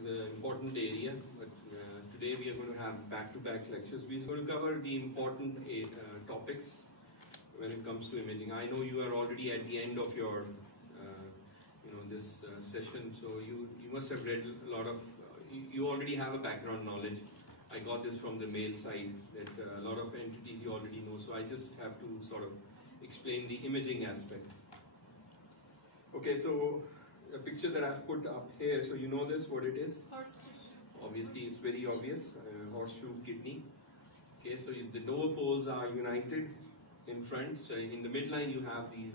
is an important area, but today we are going to have back-to-back lectures. We're going to cover the important topics when it comes to imaging. I know you are already at the end of your, this session, so you must have read a lot of, you already have a background knowledge. I got this from the mail side that a lot of entities you already know, so I just have to sort of explain the imaging aspect. Okay, so a picture that I've put up here, so you know this, what it is? Horseshoe. Obviously, it's very obvious, horseshoe kidney. Okay, so the lower poles are united in front. So in the midline, you have these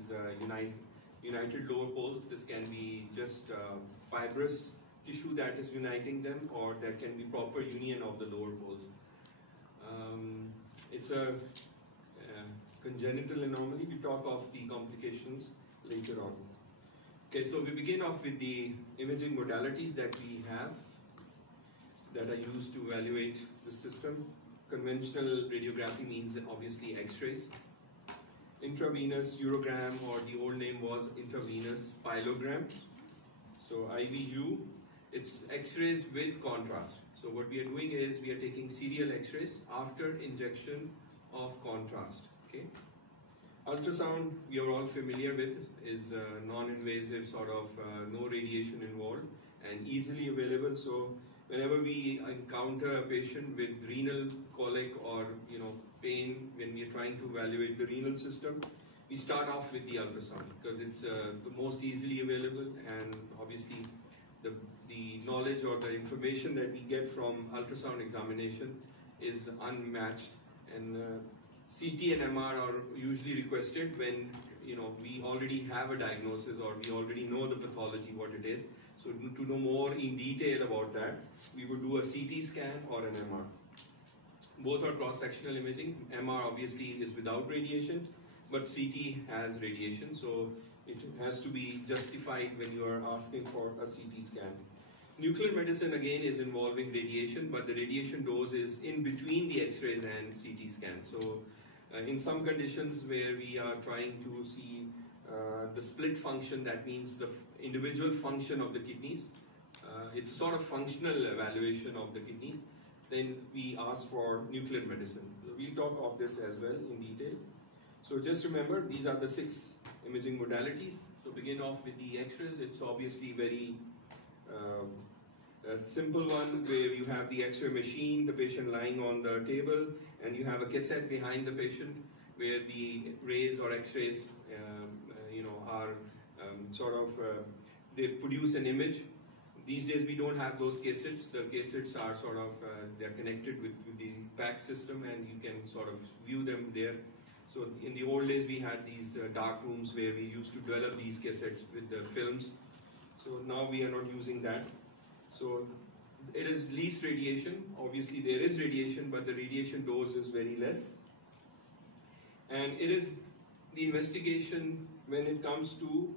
united lower poles. This can be just fibrous tissue that is uniting them, or there can be proper union of the lower poles. It's a congenital anomaly. We talk of the complications later on. Okay, so we begin off with the imaging modalities that we have that are used to evaluate the system. Conventional radiography means obviously X-rays. Intravenous urogram, or the old name was intravenous pyelogram. So IVU, it's X-rays with contrast. So what we are doing is we are taking serial X-rays after injection of contrast. Okay. Ultrasound, we are all familiar with, is non-invasive, sort of no radiation involved and easily available. So whenever we encounter a patient with renal colic or pain, when we are trying to evaluate the renal system, we start off with the ultrasound because it's the most easily available, and obviously the knowledge or the information that we get from ultrasound examination is unmatched. And CT and MR are usually requested when we already have a diagnosis or we already know the pathology, what it is. So to know more in detail about that, we would do a CT scan or an MR. Both are cross-sectional imaging. MR obviously is without radiation, but CT has radiation, so it has to be justified when you are asking for a CT scan. Nuclear medicine again is involving radiation, but the radiation dose is in between the X-rays and CT scan. So in some conditions where we are trying to see the split function, that means the individual function of the kidneys, it's a sort of functional evaluation of the kidneys, then we ask for nuclear medicine. We'll talk of this as well in detail. So just remember, these are the 6 imaging modalities. So begin off with the X-rays. It's obviously very a simple one where you have the X-ray machine, the patient lying on the table, and you have a cassette behind the patient where the rays or X-rays are they produce an image. These days we don't have those cassettes. The cassettes are sort of, they're connected with the PAC system, and you can sort of view them there. So in the old days we had these dark rooms where we used to develop these cassettes with the films. So now we are not using that. So it is least radiation. Obviously there is radiation, but the radiation dose is very less. And it is the investigation when it comes to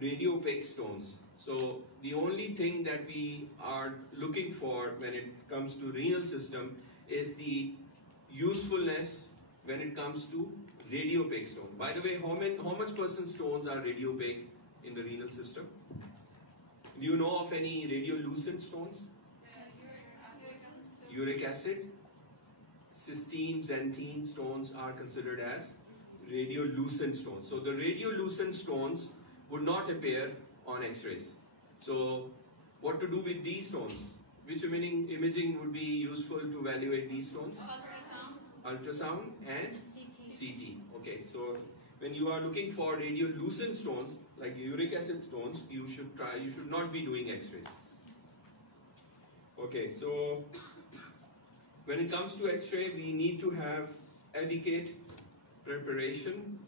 radiopaque stones. So the only thing that we are looking for when it comes to renal system is the usefulness when it comes to radiopaque stone. By the way, how much % stones are radiopaque in the renal system? Do you know of any radiolucent stones? Uric acid, cysteine, xanthine stones are considered as radiolucent stones. So the radiolucent stones would not appear on X-rays. So what to do with these stones? Which imaging would be useful to evaluate these stones? Ultrasound and CT. Okay, so when you are looking for radiolucent stones, like uric acid stones, you should not be doing X-rays. Okay, so when it comes to X-ray, we need to have adequate preparation.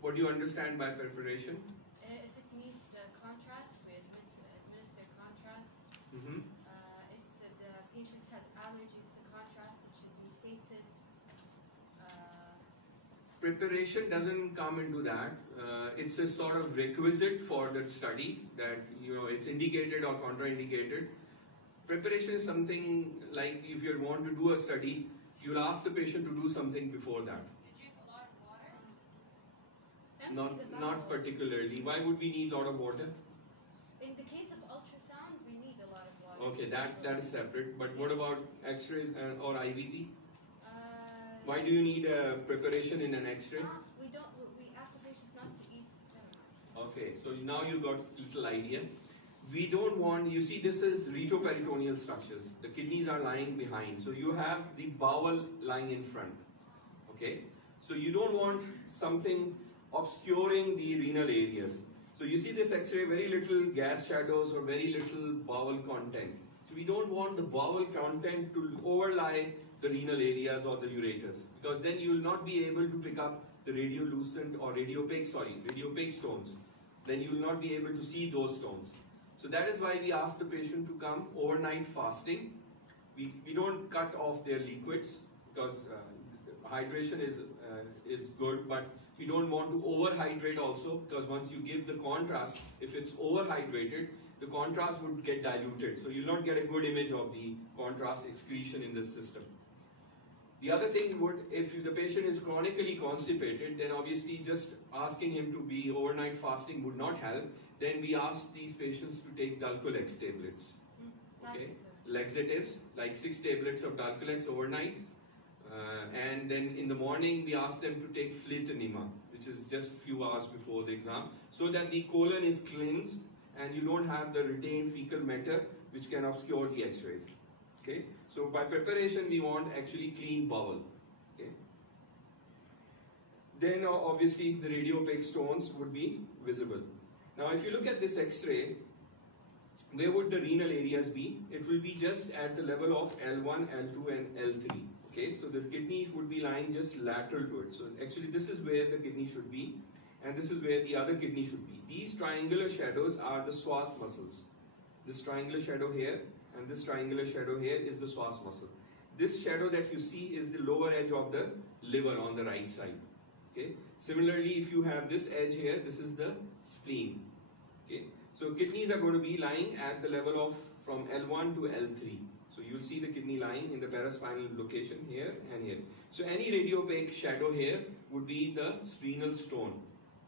What do you understand by preparation? If it needs contrast, we administer contrast. Mm-hmm. If the patient has allergies to contrast, it should be stated. Preparation doesn't come into that. It's a sort of requisite for the study that it's indicated or contraindicated. Preparation is something like if you want to do a study, you'll ask the patient to do something before that. You drink a lot of water? Not particularly. Why would we need a lot of water? In the case of ultrasound, we need a lot of water. Okay, that is separate. But what about X-rays or IVP? Uh, Why do you need a preparation in an X-ray? we don't. We ask the patients not to eat them. Okay, so now you got little idea. We don't want, you see this is retroperitoneal structures. The kidneys are lying behind. So you have the bowel lying in front. Okay, so you don't want something obscuring the renal areas. So you see this X-ray, very little gas shadows or very little bowel content. So we don't want the bowel content to overlie the renal areas or the ureters, because then you will not be able to pick up the radiolucent or radiopaque stones. Then you will not be able to see those stones. So that is why we ask the patient to come overnight fasting. We don't cut off their liquids, because hydration is good, but we don't want to overhydrate also, because once you give the contrast, if it's overhydrated, the contrast would get diluted. So you'll not get a good image of the contrast excretion in the system. The other thing would, if the patient is chronically constipated, then obviously just asking him to be overnight fasting would not help. Then we ask these patients to take Dulcolex tablets. Okay, laxatives, like 6 tablets of Dulcolex overnight. And then in the morning we ask them to take fleet enema, which is just few hours before the exam, so that the colon is cleansed and you don't have the retained fecal matter which can obscure the X-rays. Okay, so by preparation we want actually clean bowel. Okay, then obviously the radiopaque stones would be visible. Now if you look at this X-ray, where would the renal areas be? It will be just at the level of L1, L2 and L3. Okay, so the kidney would be lying just lateral to it. So actually this is where the kidney should be, and this is where the other kidney should be. These triangular shadows are the psoas muscles. This triangular shadow here and this triangular shadow here is the psoas muscle. This shadow that you see is the lower edge of the liver on the right side. Okay. Similarly, if you have this edge here, this is the spleen. Okay. So kidneys are going to be lying at the level of from L1 to L3. So you'll see the kidney lying in the paraspinal location here and here. So any radiopaque shadow here would be the renal stone.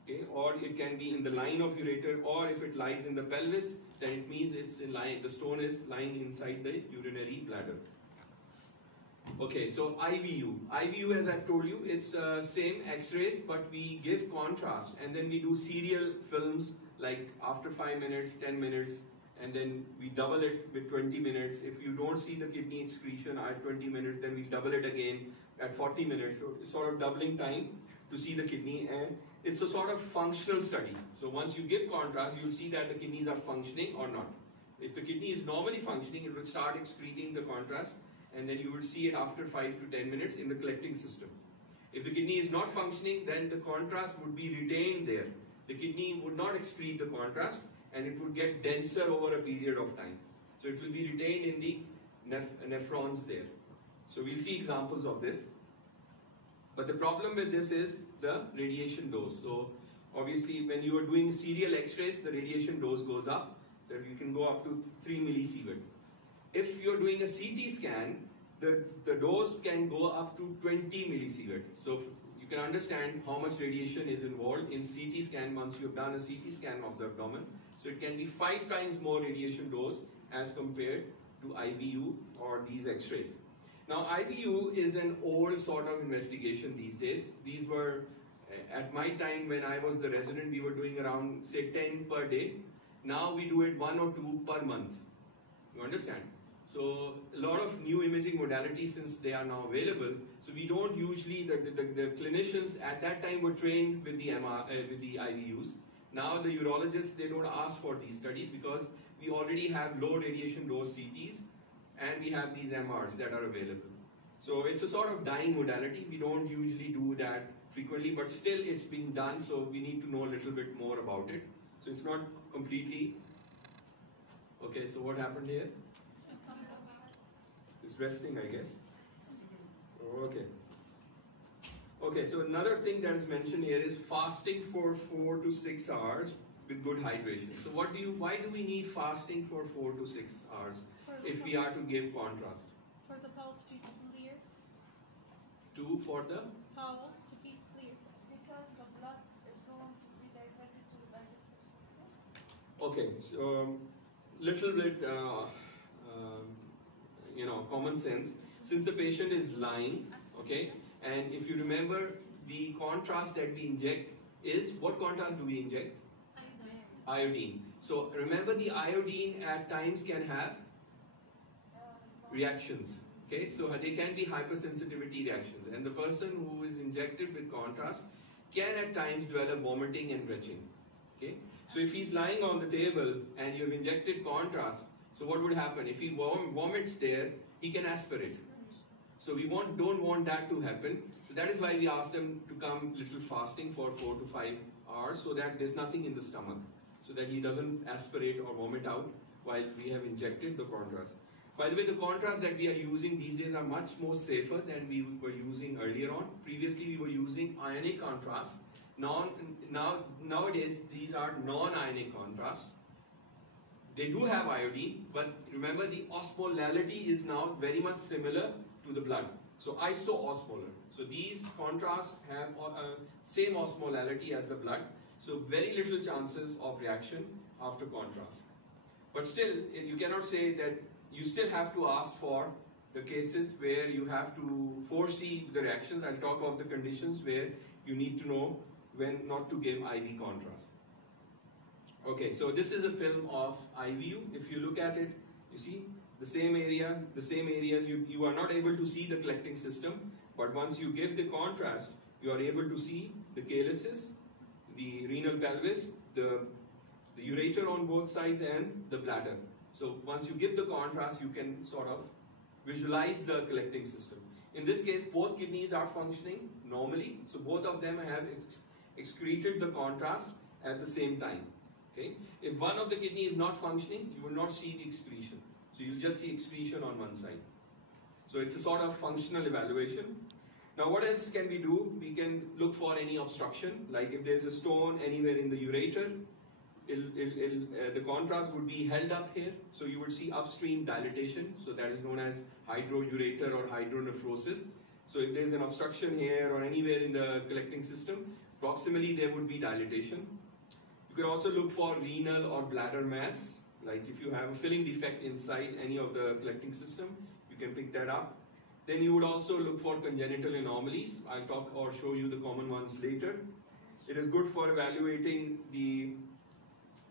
Okay, or it can be in the line of ureter, or if it lies in the pelvis, then it means it's in line, the stone is lying inside the urinary bladder. Okay, so IVU. IVU, as I've told you, it's same X-rays, but we give contrast, and then we do serial films, like after 5 minutes, 10 minutes, and then we double it with 20 minutes. If you don't see the kidney excretion at 20 minutes, then we double it again at 40 minutes. So it's sort of doubling time to see the kidney, and it's a sort of functional study. So once you give contrast, you'll see that the kidneys are functioning or not. If the kidney is normally functioning, it will start excreting the contrast, and then you will see it after 5 to 10 minutes in the collecting system. If the kidney is not functioning, then the contrast would be retained there. The kidney would not excrete the contrast, and it would get denser over a period of time. So it will be retained in the nephrons there. So we'll see examples of this. But the problem with this is the radiation dose. So obviously when you are doing serial X-rays, the radiation dose goes up. So you can go up to 3 millisievert. If you're doing a CT scan, the dose can go up to 20 millisievert. So you can understand how much radiation is involved in CT scan once you've done a CT scan of the abdomen. So it can be 5 times more radiation dose as compared to IVU or these X-rays. Now IVU is an old sort of investigation these days. These were, at my time when I was the resident, we were doing around say 10 per day. Now we do it 1 or 2 per month. You understand? So a lot of new imaging modalities, since they are now available, so we don't usually, the clinicians at that time were trained with the IVUs. Now the urologists, they don't ask for these studies because we already have low radiation dose CTs and we have these MRs that are available. So it's a sort of dying modality. We don't usually do that frequently, but still it's being done, so we need to know a little bit more about it. So it's not completely... Okay, so what happened here? It's resting, I guess. Okay. Okay, so another thing that is mentioned here is fasting for 4 to 6 hours with good hydration. So why do we need fasting for 4 to 6 hours if we are to give contrast? For the bowel to be clear. For the? Bowel to be clear. Because the blood is going to be diverted to the digestive system. Okay, so little bit common sense. Since the patient is lying, okay, and if you remember, the contrast that we inject is, what contrast do we inject? Iodine. So remember, the iodine at times can have reactions. Okay, so they can be hypersensitivity reactions, and the person who is injected with contrast can at times develop vomiting and retching. Okay, so if he's lying on the table and you've injected contrast, so what would happen? If he vomits there, he can aspirate. So we don't want that to happen. So that is why we ask them to come little fasting for 4 to 5 hours, so that there's nothing in the stomach, so that he doesn't aspirate or vomit out while we have injected the contrast. By the way, the contrast that we are using these days are much more safer than we were using earlier on. Previously, we were using ionic contrast. Nowadays, these are non-ionic contrasts. They do have iodine, but remember, the osmolality is now very much similar to the blood. So isoosmolar. So these contrasts have same osmolality as the blood. So very little chances of reaction after contrast. But still, you cannot say that. You still have to ask for the cases where you have to foresee the reactions. I'll talk of the conditions where you need to know when not to give IV contrast. Okay, so this is a film of IVU. If you look at it, you see the same areas. You are not able to see the collecting system, but once you give the contrast, you are able to see the calyces, the renal pelvis, the ureter on both sides, and the bladder. So once you give the contrast, you can sort of visualize the collecting system. In this case, both kidneys are functioning normally, so both of them have excreted the contrast at the same time. Okay? If one of the kidney is not functioning, you will not see the excretion. So you'll just see excretion on one side. So it's a sort of functional evaluation. Now what else can we do? We can look for any obstruction, like if there's a stone anywhere in the ureter, the contrast would be held up here, so you would see upstream dilatation, so that is known as hydroureter or hydronephrosis. So if there's an obstruction here or anywhere in the collecting system, proximally there would be dilatation. You can also look for renal or bladder mass, like if you have a filling defect inside any of the collecting system, you can pick that up. Then you would also look for congenital anomalies. I'll talk or show you the common ones later. It is good for evaluating the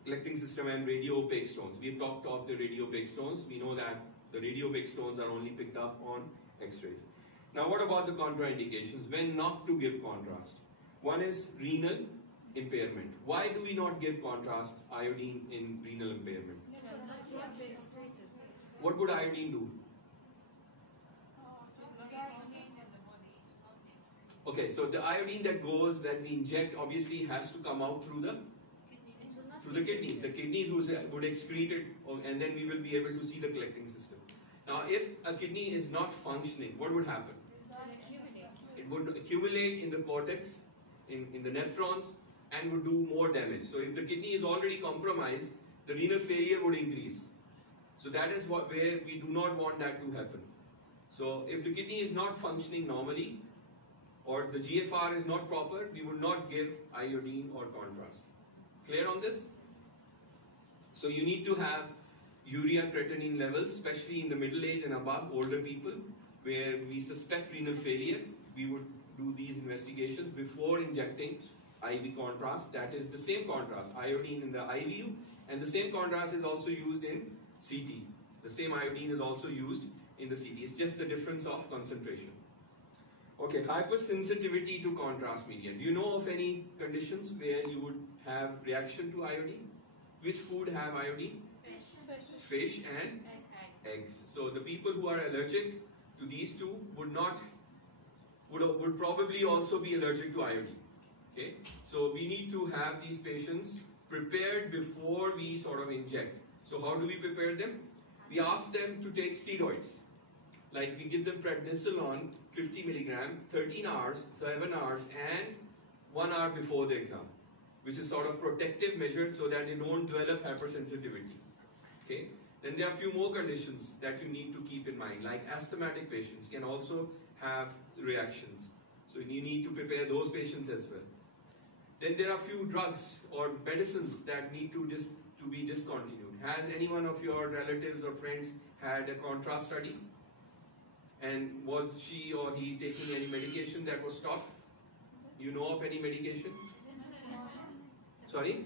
collecting system and radio-opaque stones. We've talked of the radio-opaque stones. We know that the radio-opaque stones are only picked up on X-rays. Now what about the contraindications when not to give contrast? One is renal impairment. Why do we not give contrast iodine in renal impairment? What would iodine do? Okay, so the iodine that we inject obviously has to come out through the kidneys. The kidneys would excrete it, and then we will be able to see the collecting system. Now, if a kidney is not functioning, what would happen? It would accumulate in the cortex, in the nephrons, and would do more damage. So if the kidney is already compromised, the renal failure would increase. So that is where we do not want that to happen. So if the kidney is not functioning normally, or the GFR is not proper, we would not give iodine or contrast. Clear on this? So you need to have urea creatinine levels, especially in the middle age and above, older people, where we suspect renal failure. We would do these investigations before injecting IV contrast. That is the same contrast, iodine in the IVU, and the same contrast is also used in CT. The same iodine is also used in the CT. It's just the difference of concentration. Okay, hypersensitivity to contrast medium. Do you know of any conditions where you would have reaction to iodine? Which food have iodine? Fish and eggs. So the people who are allergic to these two would probably also be allergic to iodine. Okay, so we need to have these patients prepared before we sort of inject. So how do we prepare them? We ask them to take steroids. Like we give them prednisolone 50 milligram, 13 hours, 7 hours, and 1 hour before the exam, which is sort of protective measure so that they don't develop hypersensitivity. Okay. Then there are a few more conditions that you need to keep in mind, like asthmatic patients can also have reactions. So you need to prepare those patients as well. Then there are a few drugs or medicines that need to be discontinued. Has any one of your relatives or friends had a contrast study? And was she or he taking any medication that was stopped? You know of any medication? Sorry?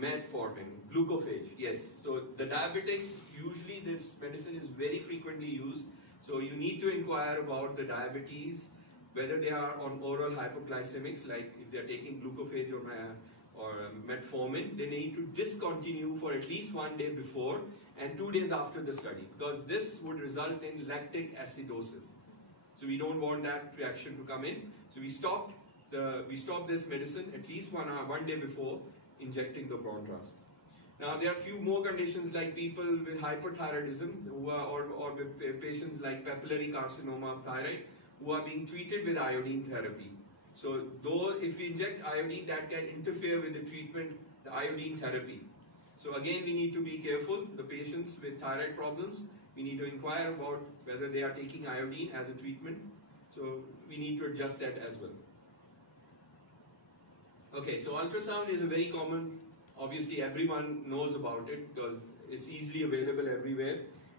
Metformin, glucophage, yes. So the diabetics, usually this medicine is very frequently used. So you need to inquire about the diabetes, whether they are on oral hypoglycemics, like if they are taking glucophage or metformin, they need to discontinue for at least 1 day before and 2 days after the study, because this would result in lactic acidosis. So we don't want that reaction to come in. So we stopped this medicine at least 1 day before injecting the contrast. Now there are few more conditions like people with hyperthyroidism or with patients like papillary carcinoma of thyroid who are being treated with iodine therapy. So though if we inject iodine, that can interfere with the treatment, the iodine therapy. So again, we need to be careful. The patients with thyroid problems, we need to inquire about whether they are taking iodine as a treatment. So we need to adjust that as well. Okay, so ultrasound is a very common, obviously everyone knows about it because it's easily available everywhere.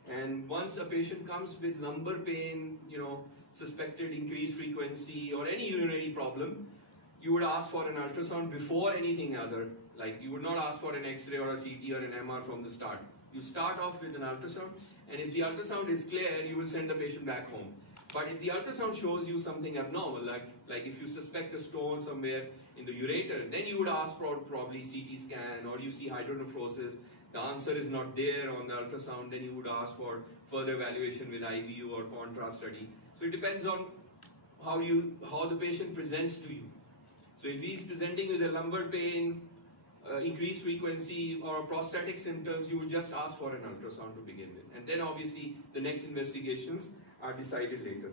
And once a patient comes with lumbar pain, suspected increased frequency or any urinary problem, you would ask for an ultrasound before anything other. Like you would not ask for an X-ray or a CT or an MR from the start. You start off with an ultrasound, and if the ultrasound is clear, you will send the patient back home. But if the ultrasound shows you something abnormal, like if you suspect a stone somewhere in the ureter, then you would ask for probably CT scan, or you see hydronephrosis, the answer is not there on the ultrasound, then you would ask for further evaluation with IVU or contrast study. So it depends on how the patient presents to you. So if he is presenting with a lumbar pain, increased frequency or prostatic symptoms, you would just ask for an ultrasound to begin with. And then obviously the next investigations are decided later.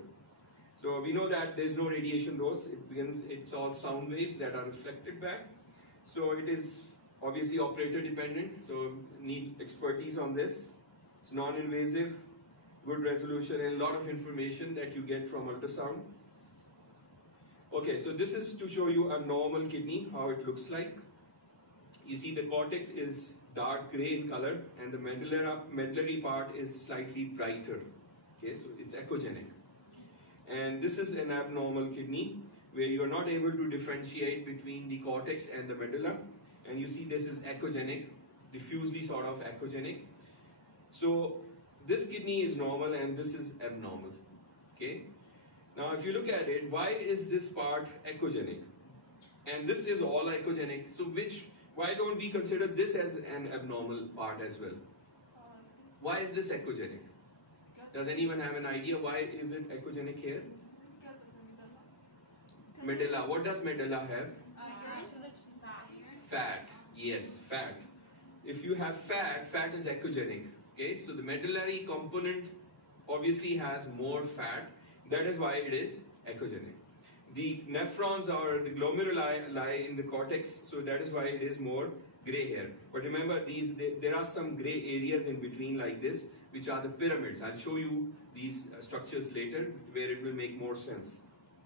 So we know that there's no radiation dose. It's all sound waves that are reflected back. So it is obviously operator dependent. So need expertise on this. It's non-invasive, good resolution, and a lot of information that you get from ultrasound. Okay, so this is to show you a normal kidney, how it looks like. You see the cortex is dark gray in color and the medullary part is slightly brighter. Okay, so it's echogenic. And this is an abnormal kidney where you are not able to differentiate between the cortex and the medulla. And you see this is echogenic, diffusely sort of echogenic. So this kidney is normal and this is abnormal. Okay. Now if you look at it, why is this part echogenic? And this is all echogenic. So why don't we consider this as an abnormal part as well? Why is this echogenic? Does anyone have an idea why is it echogenic here? Because of the medulla. Medulla. What does medulla have? Fat. Yes, fat. If you have fat, fat is echogenic. Okay, so the medullary component obviously has more fat. That is why it is echogenic. The nephrons or the glomeruli lie in the cortex, so that is why it is more gray here. But remember, there are some gray areas in between like this, which are the pyramids. I'll show you these structures later, where it will make more sense.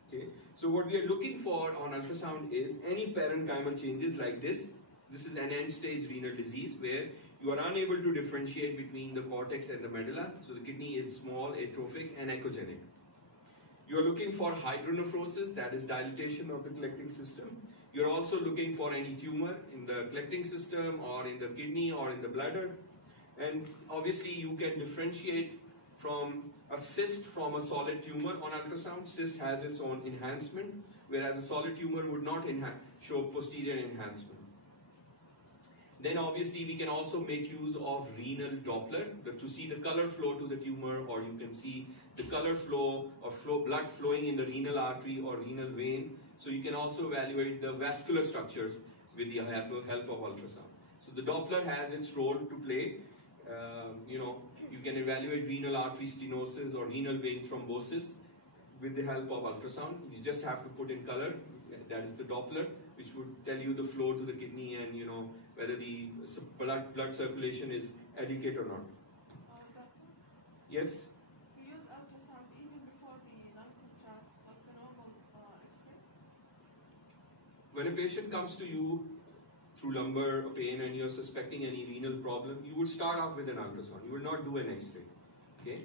Okay. So what we are looking for on ultrasound is any parenchymal changes like this. This is an end-stage renal disease where you are unable to differentiate between the cortex and the medulla. So the kidney is small, atrophic, and echogenic. You are looking for hydronephrosis, that is dilatation of the collecting system. You are also looking for any tumor in the collecting system or in the kidney or in the bladder. And obviously you can differentiate from a cyst from a solid tumor on ultrasound. Cyst has its own enhancement, whereas a solid tumor would not show posterior enhancement. Then obviously we can also make use of renal Doppler to see the color flow to the tumor, or you can see the color flow or blood flowing in the renal artery or renal vein. So you can also evaluate the vascular structures with the help of ultrasound. So the Doppler has its role to play. You can evaluate renal artery stenosis or renal vein thrombosis with the help of ultrasound. You just have to put in color, that is the Doppler, which would tell you the flow to the kidney and whether the blood circulation is adequate or not. Doctor, Yes? we use ultrasound even before the non-contrast of the normal X-ray. When a patient comes to you, through lumbar pain and you're suspecting any renal problem, you would start off with an ultrasound. You will not do an X-ray. Okay?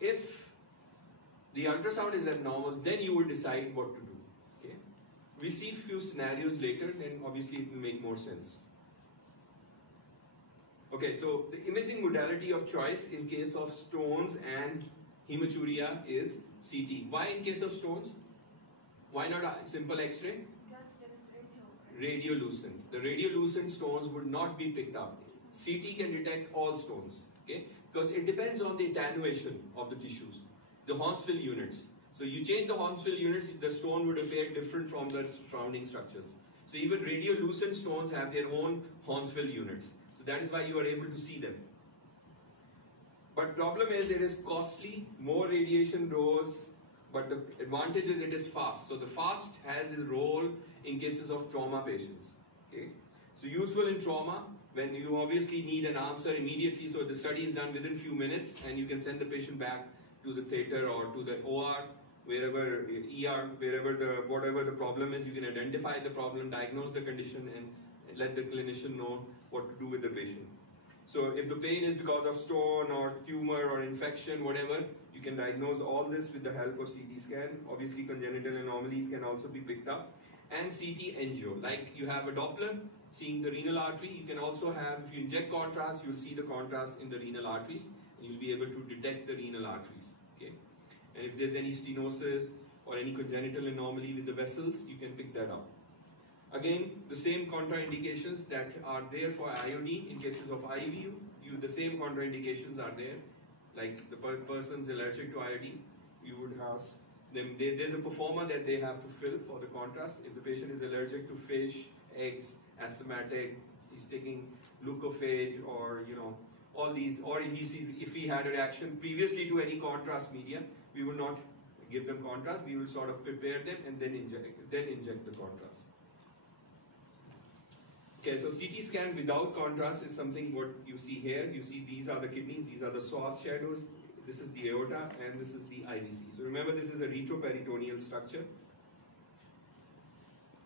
If the ultrasound is abnormal, then you will decide what to do. Okay? We'll see a few scenarios later, then obviously it will make more sense. Okay, so the imaging modality of choice in case of stones and hematuria is CT. Why in case of stones? Why not a simple X-ray? Because there is radio. Radiolucent. The radiolucent stones would not be picked up. CT can detect all stones, okay? Because it depends on the attenuation of the tissues, the Hounsfield units. So you change the Hounsfield units, the stone would appear different from the surrounding structures. So even radiolucent stones have their own Hounsfield units. So that is why you are able to see them. But problem is it is costly, more radiation dose, but the advantage is it is fast. So the fast has a role in cases of trauma patients. Okay? So useful in trauma when you obviously need an answer immediately. So the study is done within few minutes and you can send the patient back to the theater or to the OR, wherever ER, whatever the problem is, you can identify the problem, diagnose the condition and let the clinician know what to do with the patient. So if the pain is because of stone or tumor or infection, whatever, you can diagnose all this with the help of CT scan. Obviously congenital anomalies can also be picked up. And CT angio, like you have a Doppler seeing the renal artery, you can also have, if you inject contrast, you'll see the contrast in the renal arteries and you'll be able to detect the renal arteries. Okay? And if there's any stenosis or any congenital anomaly with the vessels, you can pick that up. Again, the same contraindications that are there for iodine in cases of IVU, the same contraindications are there. Like the person's allergic to iodine, you would have them. There's a performer that they have to fill for the contrast. If the patient is allergic to fish, eggs, asthmatic, he's taking leukophage or all these, or if he had a reaction previously to any contrast media, we will not give them contrast. We will sort of prepare them and then inject the contrast. Okay, so CT scan without contrast is something what you see here. You see these are the kidneys, these are the psoas shadows, this is the aorta, and this is the IVC. So remember, this is a retroperitoneal structure.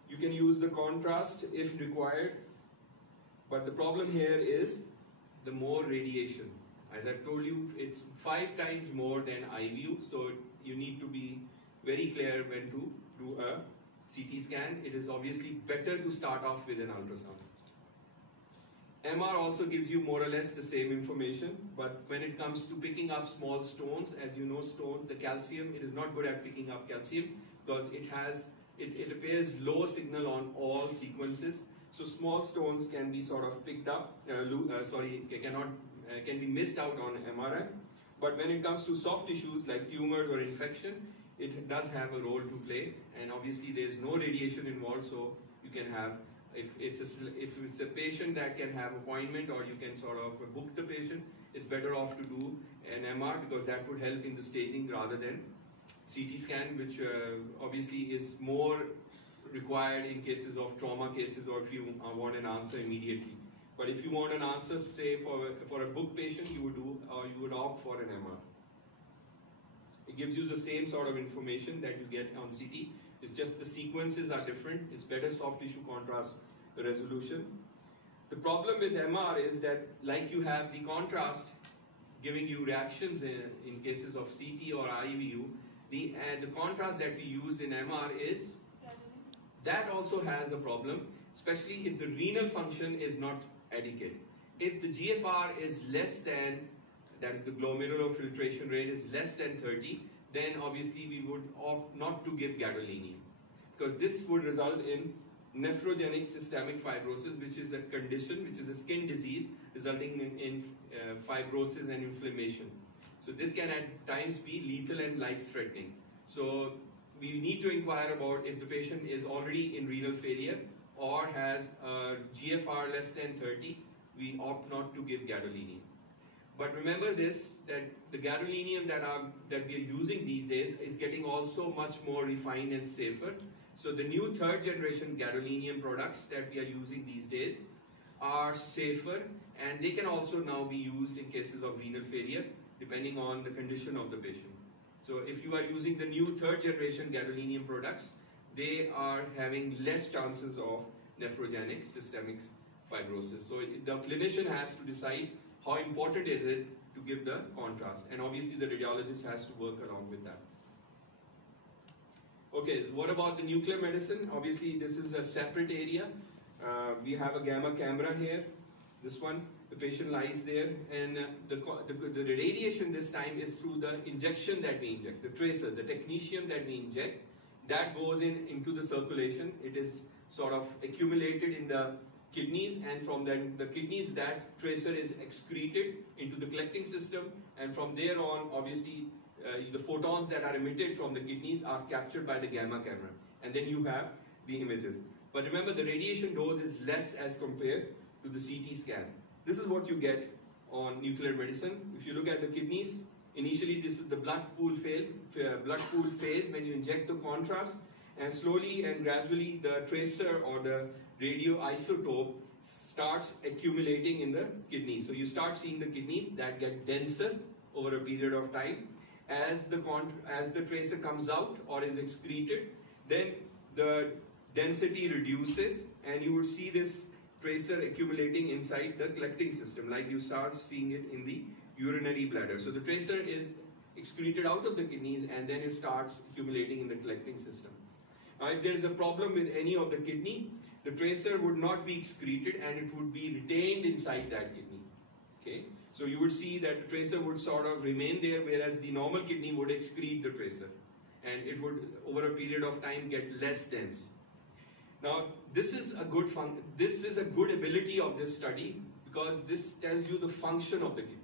You can use the contrast if required, but the problem here is the more radiation. As I've told you, it's 5 times more than IVU, so you need to be very clear when to do a CT scan. It is obviously better to start off with an ultrasound. MR also gives you more or less the same information, but when it comes to picking up small stones, as you know, stones, the calcium, it is not good at picking up calcium because it appears low signal on all sequences. So small stones can be sort of picked up, can be missed out on MRI. But when it comes to soft tissues like tumors or infection, it does have a role to play, and obviously there is no radiation involved, so you can have, if it's a patient that can have appointment or you can sort of book the patient, it's better off to do an MR because that would help in the staging rather than CT scan, which obviously is more required in cases of trauma cases or if you want an answer immediately. But if you want an answer, say for a book patient, you would opt for an MR. It gives you the same sort of information that you get on CT. It's just the sequences are different. It's better soft tissue contrast resolution. The problem with MR is that, like you have the contrast giving you reactions in cases of CT or IVU, the contrast that we use in MR is, that also has a problem, especially if the renal function is not adequate. If the GFR is less than, that is the glomerular filtration rate is less than 30, then obviously we would opt not to give gadolinium, because this would result in nephrogenic systemic fibrosis, which is a condition, which is a skin disease resulting in fibrosis and inflammation. So this can at times be lethal and life-threatening. So we need to inquire about if the patient is already in renal failure or has a GFR less than 30, we opt not to give gadolinium. But remember this, that the gadolinium that we are using these days is getting also much more refined and safer. So the new 3rd generation gadolinium products that we are using these days are safer, and they can also now be used in cases of renal failure depending on the condition of the patient. So if you are using the new 3rd generation gadolinium products, they are having less chances of nephrogenic systemic fibrosis. So the clinician has to decide how important is it to give the contrast, and obviously the radiologist has to work along with that. Okay, what about the nuclear medicine? Obviously this is a separate area. We have a gamma camera here. This one, the patient lies there, and the radiation this time is through the injection that we inject, the tracer, the technetium that we inject, that goes into the circulation. It is sort of accumulated in the kidneys, and from the kidneys that tracer is excreted into the collecting system, and from there on, obviously, the photons that are emitted from the kidneys are captured by the gamma camera, and then you have the images. But remember, the radiation dose is less as compared to the CT scan. This is what you get on nuclear medicine. If you look at the kidneys, initially this is the blood pool phase when you inject the contrast, and slowly and gradually the tracer or the radioisotope starts accumulating in the kidneys. So you start seeing the kidneys that get denser over a period of time. As the tracer comes out or is excreted, then the density reduces, and you would see this tracer accumulating inside the collecting system, like you start seeing it in the urinary bladder. So the tracer is excreted out of the kidneys, and then it starts accumulating in the collecting system. Now, if there is a problem with any of the kidney, the tracer would not be excreted, and it would be retained inside that kidney. Okay, so you would see that the tracer would sort of remain there, whereas the normal kidney would excrete the tracer, and it would, over a period of time, get less dense. Now, this is a good ability of this study, because this tells you the function of the kidney.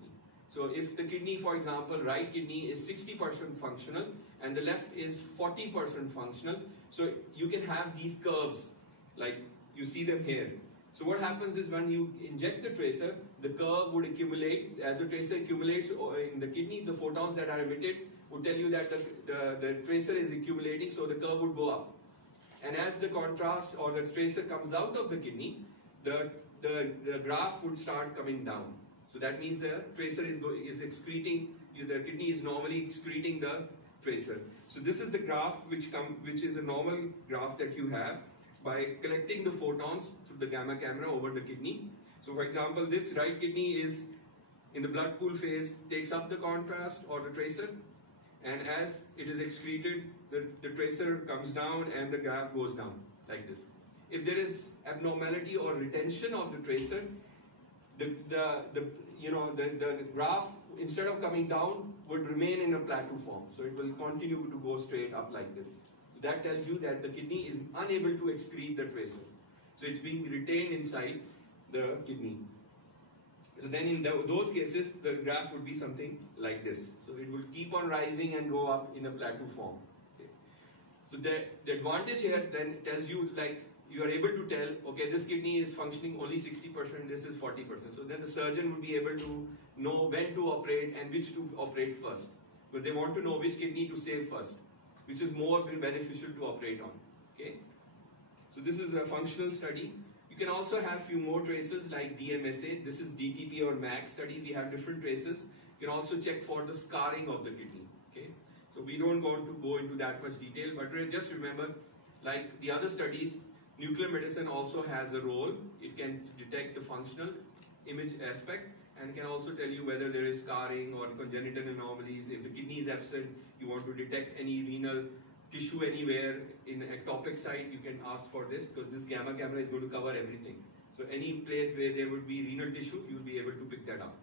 So if the kidney, for example, right kidney is 60% functional and the left is 40% functional, so you can have these curves, like you see them here. So what happens is, when you inject the tracer, the curve would accumulate. As the tracer accumulates in the kidney, the photons that are emitted would tell you that the tracer is accumulating, so the curve would go up. And as the contrast or the tracer comes out of the kidney, the graph would start coming down. So that means the tracer is excreting, the kidney is normally excreting the tracer. So this is the graph which is a normal graph that you have by collecting the photons through the gamma camera over the kidney. So for example, this right kidney is in the blood pool phase, takes up the contrast or the tracer, and as it is excreted, the tracer comes down and the graph goes down like this. If there is abnormality or retention of the tracer, the graph, instead of coming down, would remain in a plateau form. So it will continue to go straight up like this. So that tells you that the kidney is unable to excrete the tracer. So it's being retained inside the kidney. So then in those cases, the graph would be something like this. So it will keep on rising and go up in a plateau form. Okay. So the advantage here then tells you, like, you are able to tell, okay, this kidney is functioning only 60%, this is 40%. So then the surgeon would be able to know when to operate and which to operate first. Because they want to know which kidney to save first, which is more beneficial to operate on. Okay. So this is a functional study. You can also have few more traces like DMSA. This is DTP or MAC study. We have different traces. You can also check for the scarring of the kidney. Okay. So we don't want to go into that much detail, but just remember, like the other studies, nuclear medicine also has a role. It can detect the functional image aspect and can also tell you whether there is scarring or congenital anomalies. If the kidney is absent, you want to detect any renal tissue anywhere in ectopic site, you can ask for this, because this gamma camera is going to cover everything. So any place where there would be renal tissue, you will be able to pick that up.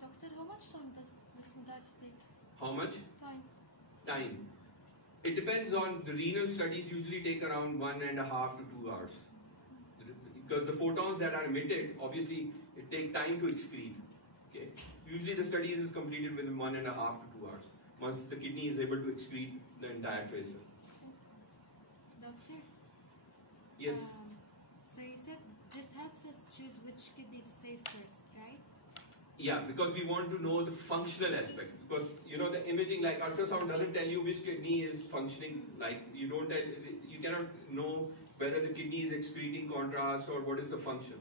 Doctor, how much time does this modality take? How much? Time. It depends on, the renal studies usually take around 1.5 to 2 hours. Because the photons that are emitted, obviously, it takes time to excrete. Okay. Usually the studies is completed within 1.5 to 2 hours, once the kidney is able to excrete the entire tracer. Doctor? Yes? So you said this helps us choose which kidney to save first, right? Yeah, because we want to know the functional aspect. Because the imaging, like ultrasound, doesn't tell you which kidney is functioning. Like you cannot know whether the kidney is excreting contrast or what is the function.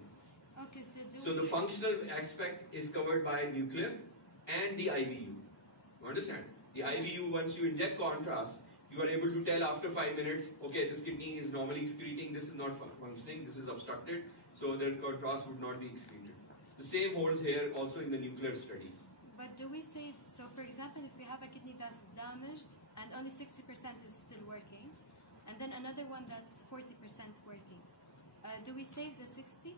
Okay, so the functional aspect is covered by nuclear and the IVU. You understand? The IVU, once you inject contrast, You are able to tell after 5 minutes, okay, this kidney is normally excreting, this is not functioning, this is obstructed, so the contrast would not be excreted. The same holds here also in the nuclear studies. But do we save, so for example, if we have a kidney that's damaged and only 60% is still working, and then another one that's 40% working, do we save the 60?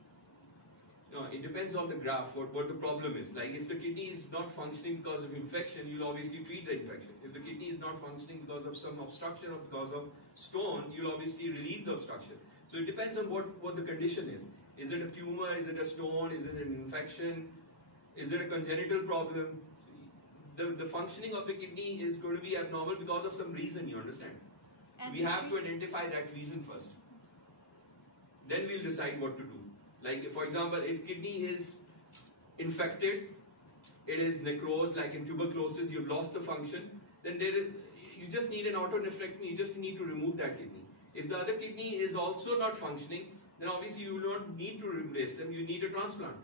No, it depends on the graph, what the problem is. Like if the kidney is not functioning because of infection, you'll obviously treat the infection. If the kidney is not functioning because of some obstruction or because of stone, you'll obviously relieve the obstruction. So it depends on what the condition is. Is it a tumor? Is it a stone? Is it an infection? Is it a congenital problem? The functioning of the kidney is going to be abnormal because of some reason, you understand? And We have to identify that reason first. Then we'll decide what to do. Like, for example, if kidney is infected, it is necrosed, like in tuberculosis, you've lost the function, then you just need an autonephrectomy, you just need to remove that kidney. If the other kidney is also not functioning, then obviously you will not need to replace them, you need a transplant.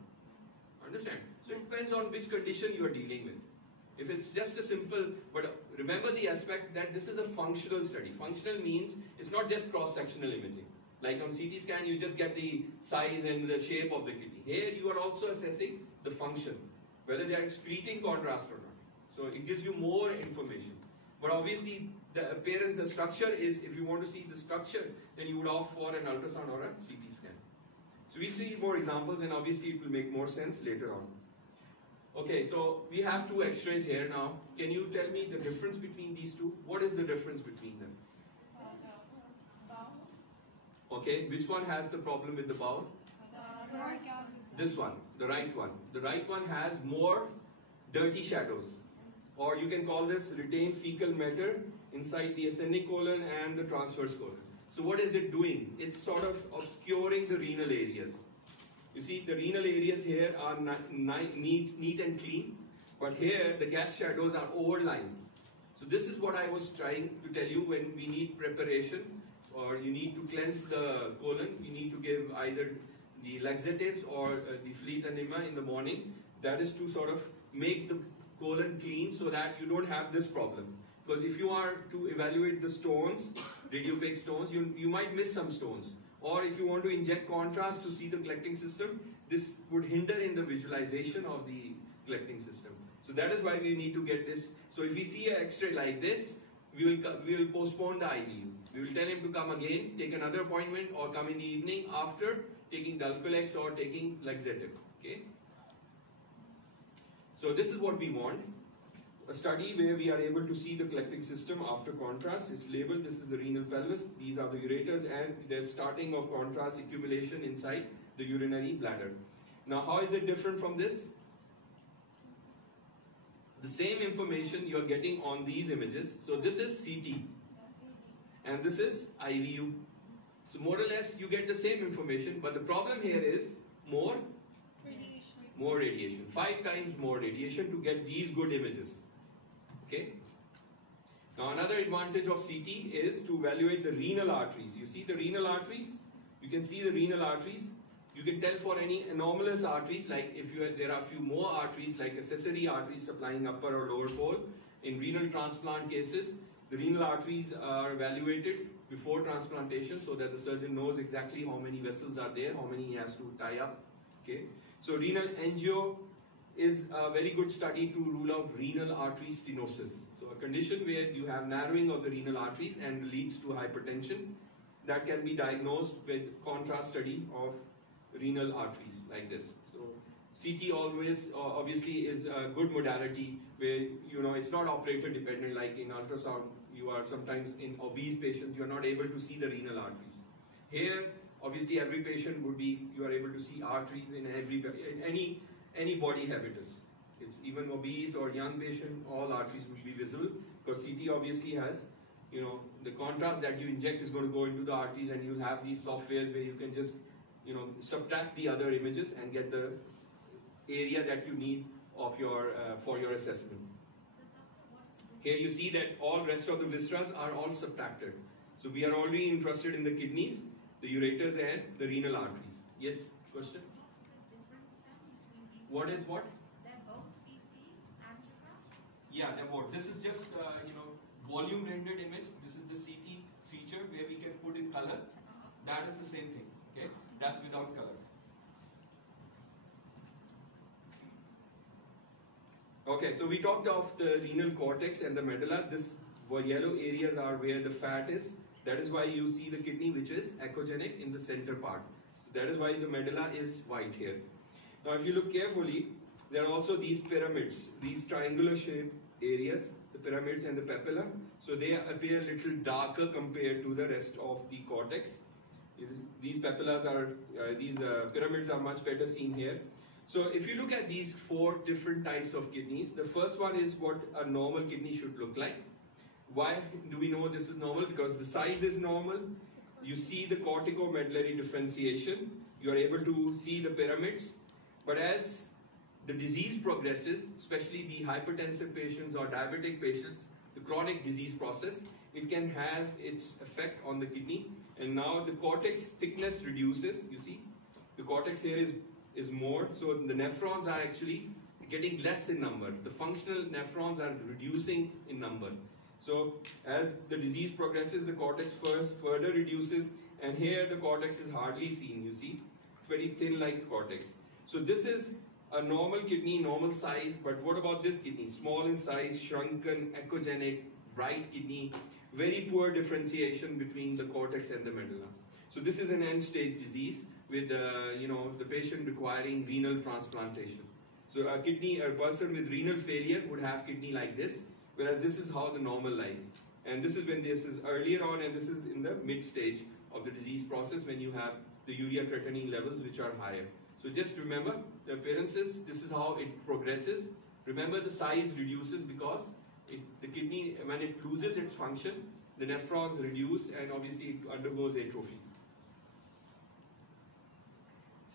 Understand? So it depends on which condition you are dealing with. If it's just a simple, but remember the aspect that this is a functional study. Functional means it's not just cross-sectional imaging. Like on CT scan, you just get the size and the shape of the kidney. Here, you are also assessing the function, whether they are excreting contrast or not. So it gives you more information. But obviously, the appearance, the structure is, if you want to see the structure, then you would opt for an ultrasound or a CT scan. So we'll see more examples, and obviously it will make more sense later on. Okay, so we have two X-rays here now. Can you tell me the difference between these two? What is the difference between them? Okay, which one has the problem with the bowel? This one, the right one. The right one has more dirty shadows. Or you can call this retained fecal matter inside the ascending colon and the transverse colon. So what is it doing? It's sort of obscuring the renal areas. You see, the renal areas here are neat and clean, but here the gas shadows are overlying. So this is what I was trying to tell you when we need preparation, or you need to cleanse the colon, you need to give either the laxatives or the fleet enema in the morning. That is to sort of make the colon clean so that you don't have this problem. Because if you are to evaluate the stones, radiopaque stones, you might miss some stones. Or if you want to inject contrast to see the collecting system, this would hinder in the visualization of the collecting system. So that is why we need to get this. So if we see an X-ray like this, we will postpone the IVU. We will tell him to come again, take another appointment, or come in the evening after taking Dulcolex or taking laxative. Okay. So this is what we want. A study where we are able to see the collecting system after contrast. It's labeled, this is the renal pelvis, these are the ureters, and there's starting of contrast accumulation inside the urinary bladder. Now how is it different from this? The same information you're getting on these images. So this is CT and this is IVU. So more or less you get the same information, but the problem here is more radiation. 5 times more radiation to get these good images. Okay. Now another advantage of CT is to evaluate the renal arteries. You see the renal arteries? You can see the renal arteries. You can tell for any anomalous arteries, like if there are a few more arteries, like accessory arteries supplying upper or lower pole. In renal transplant cases, the renal arteries are evaluated before transplantation so that the surgeon knows exactly how many vessels are there, how many he has to tie up. Okay. So renal angio is a very good study to rule out renal artery stenosis. So a condition where you have narrowing of the renal arteries and leads to hypertension, that can be diagnosed with contrast study of renal arteries like this. So CT always obviously is a good modality where it's not operator dependent, like in ultrasound you are sometimes in obese patients you are not able to see the renal arteries. Here obviously every patient you are able to see arteries in any body habitus. It's even obese or young patient, all arteries will be visible because CT obviously has, the contrast that you inject is going to go into the arteries, and you'll have these softwares where you can just, subtract the other images and get the area that you need of your for your assessment. Here you see that all rest of the visceras are all subtracted. So we are already interested in the kidneys, the ureters, and the renal arteries. Yes, question? What is what? They're both CT angiogram? Yeah, they're both. This is just, volume rendered image, this is the CT feature where we can put in color. That is the same thing. Okay, that's without color. Okay, so we talked of the renal cortex and the medulla. This yellow areas are where the fat is. That is why you see the kidney which is echogenic in the center part. So that is why the medulla is white here. Now if you look carefully, there are also these pyramids, these triangular shaped areas, the pyramids and the papilla. So they appear a little darker compared to the rest of the cortex. These papillas are, pyramids are much better seen here. So if you look at these 4 different types of kidneys, the first one is what a normal kidney should look like. Why do we know this is normal? Because the size is normal. You see the corticomedullary differentiation. You are able to see the pyramids. But as the disease progresses, especially the hypertensive patients or diabetic patients, the chronic disease process, it can have its effect on the kidney. And now the cortex thickness reduces. You see, the cortex here is more. So the nephrons are actually getting less in number. The functional nephrons are reducing in number. So as the disease progresses, the cortex further reduces, and here the cortex is hardly seen, you see, very thin like cortex. So this is a normal kidney, normal size, but what about this kidney? Small in size, shrunken, echogenic, bright kidney, very poor differentiation between the cortex and the medulla. So this is an end-stage disease with the patient requiring renal transplantation. So a person with renal failure would have kidney like this, whereas this is how the normal lies. And this is when this is earlier on, and this is in the mid stage of the disease process when you have the urea creatinine levels which are higher. So just remember the appearances, this is how it progresses. Remember the size reduces because the kidney, when it loses its function, the nephrons reduce and obviously it undergoes atrophy.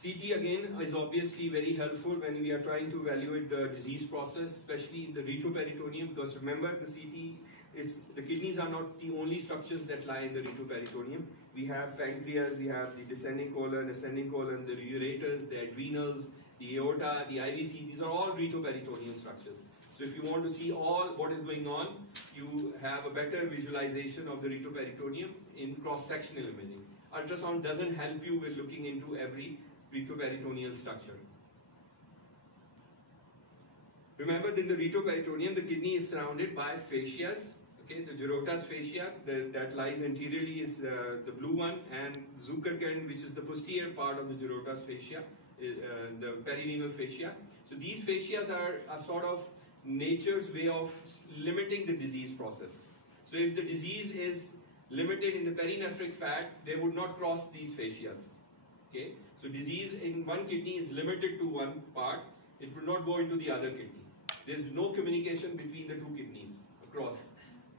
CT again is obviously very helpful when we are trying to evaluate the disease process, especially in the retroperitoneum, because remember the kidneys are not the only structures that lie in the retroperitoneum. We have pancreas, we have the descending colon, ascending colon, the ureters, the adrenals, the aorta, the IVC, these are all retroperitoneal structures. So if you want to see all what is going on, you have a better visualization of the retroperitoneum in cross-sectional imaging. Ultrasound doesn't help you with looking into every retroperitoneal structure. Remember, in the retroperitoneum, the kidney is surrounded by fascias. Okay, the Gerota's fascia that lies anteriorly is the blue one, and Zuckerkern, which is the posterior part of the Gerota's fascia, the perirenal fascia. So these fascias are a sort of nature's way of limiting the disease process. So if the disease is limited in the perinephric fat, they would not cross these fascias. Okay, so disease in one kidney is limited to one part, it will not go into the other kidney. There's no communication between the two kidneys across.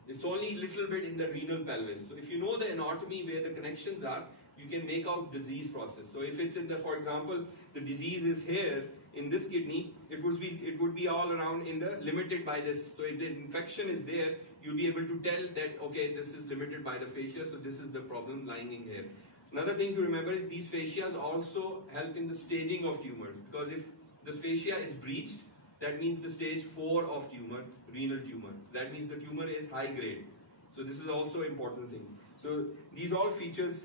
It's only a little bit in the renal pelvis. So if you know the anatomy where the connections are, you can make out disease process. So if it's in the, for example, the disease is here in this kidney, it would be all around in the limited by this. So if the infection is there, you'll be able to tell that, okay, this is limited by the fascia, so this is the problem lying in here. Another thing to remember is these fascias also help in the staging of tumors, because if the fascia is breached, that means the stage 4 of tumor, renal tumor. That means the tumor is high grade. So this is also an important thing. So these all features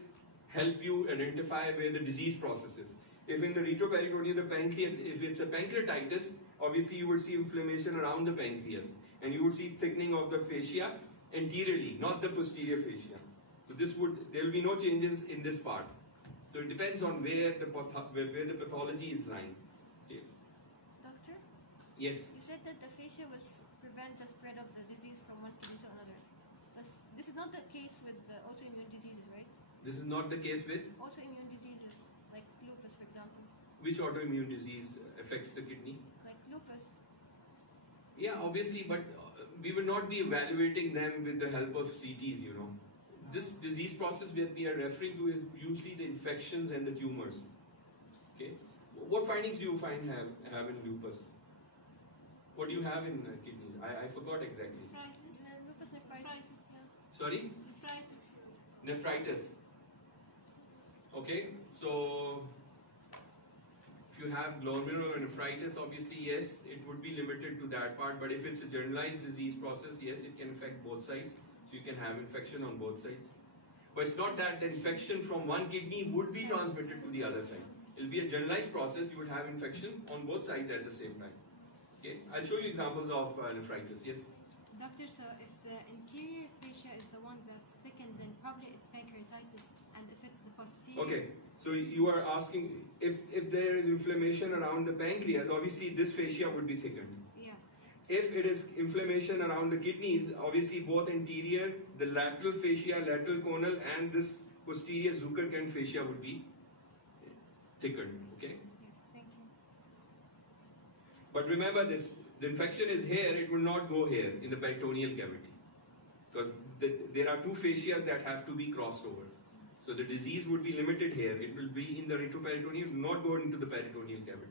help you identify where the disease process is. If in the retroperitoneum, if it's a pancreatitis, obviously you will see inflammation around the pancreas, and you will see thickening of the fascia anteriorly, not the posterior fascia. So there will be no changes in this part. So it depends on where the pathology is lying. Okay. Doctor? Yes. You said that the fascia will prevent the spread of the disease from one kidney to another. But this is not the case with the autoimmune diseases, right? This is not the case with autoimmune diseases, like lupus, for example. Which autoimmune disease affects the kidney? Like lupus. Yeah, obviously, but we will not be evaluating them with the help of CTs, you know. This disease process that we are referring to is usually the infections and the tumors. Okay. What findings do you have in lupus? What do you have in kidneys? I forgot exactly. Nephritis. Lupus nephritis. Sorry? Nephritis. Nephritis. Okay, so If you have glomerulonephritis, obviously yes, it would be limited to that part, but if it's a generalized disease process, yes, it can affect both sides, so you can have infection on both sides. But it's not that the infection from one kidney would be transmitted to the other side. It'll be a generalized process, you would have infection on both sides at the same time. Okay, I'll show you examples of nephritis, yes? Doctor, so if the interior fascia is the one that's thickened, then probably it's pancreatitis. And if it's the posterior... Okay, so you are asking if there is inflammation around the pancreas, obviously this fascia would be thickened. Yeah. If it is inflammation around the kidneys, obviously both anterior, the lateral fascia, lateral conal, and this posterior Zuckerkern fascia would be thickened. Okay. Yeah, thank you. But remember this: the infection is here; it will not go here in the peritoneal cavity, because there are two fascias that have to be crossed over. So the disease would be limited here. It will be in the retroperitoneum, not go into the peritoneal cavity.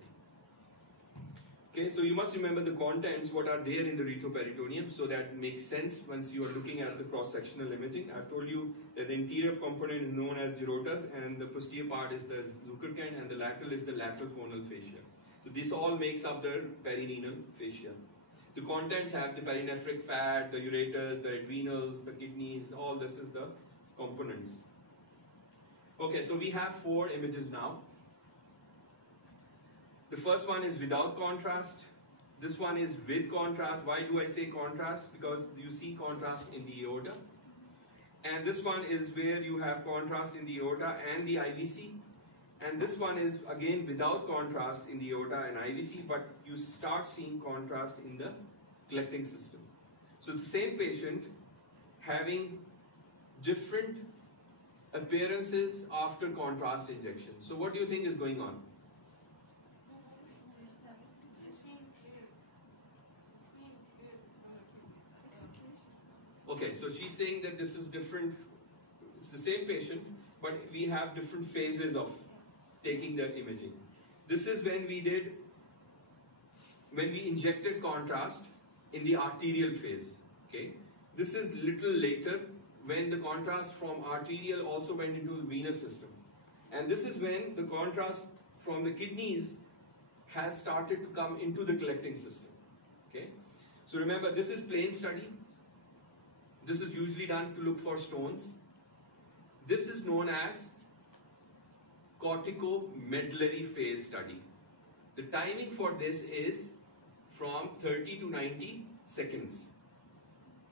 Okay, so you must remember the contents, what are there in the retroperitoneum, so that makes sense once you are looking at the cross-sectional imaging. I've told you that the interior component is known as gerotas, and the posterior part is the Zuckerkern, and the lateral is the lateral conal fascia. So this all makes up the perineal fascia. The contents have the perinephric fat, the ureters, the adrenals, the kidneys, all this is the components. Okay, so we have 4 images now. The first one is without contrast. This one is with contrast. Why do I say contrast? Because you see contrast in the aorta. And this one is where you have contrast in the aorta and the IVC. And this one is again without contrast in the aorta and IVC, but you start seeing contrast in the collecting system. So the same patient having different appearances after contrast injection. So what do you think is going on? Okay, so she's saying that this is different, it's the same patient, but we have different phases of taking the imaging. This is when we injected contrast in the arterial phase, okay? This is little later when the contrast from arterial also went into the venous system. And this is when the contrast from the kidneys has started to come into the collecting system, okay? So remember, this is plain study. This is usually done to look for stones. This is known as corticomedullary phase study. The timing for this is from 30 to 90 seconds.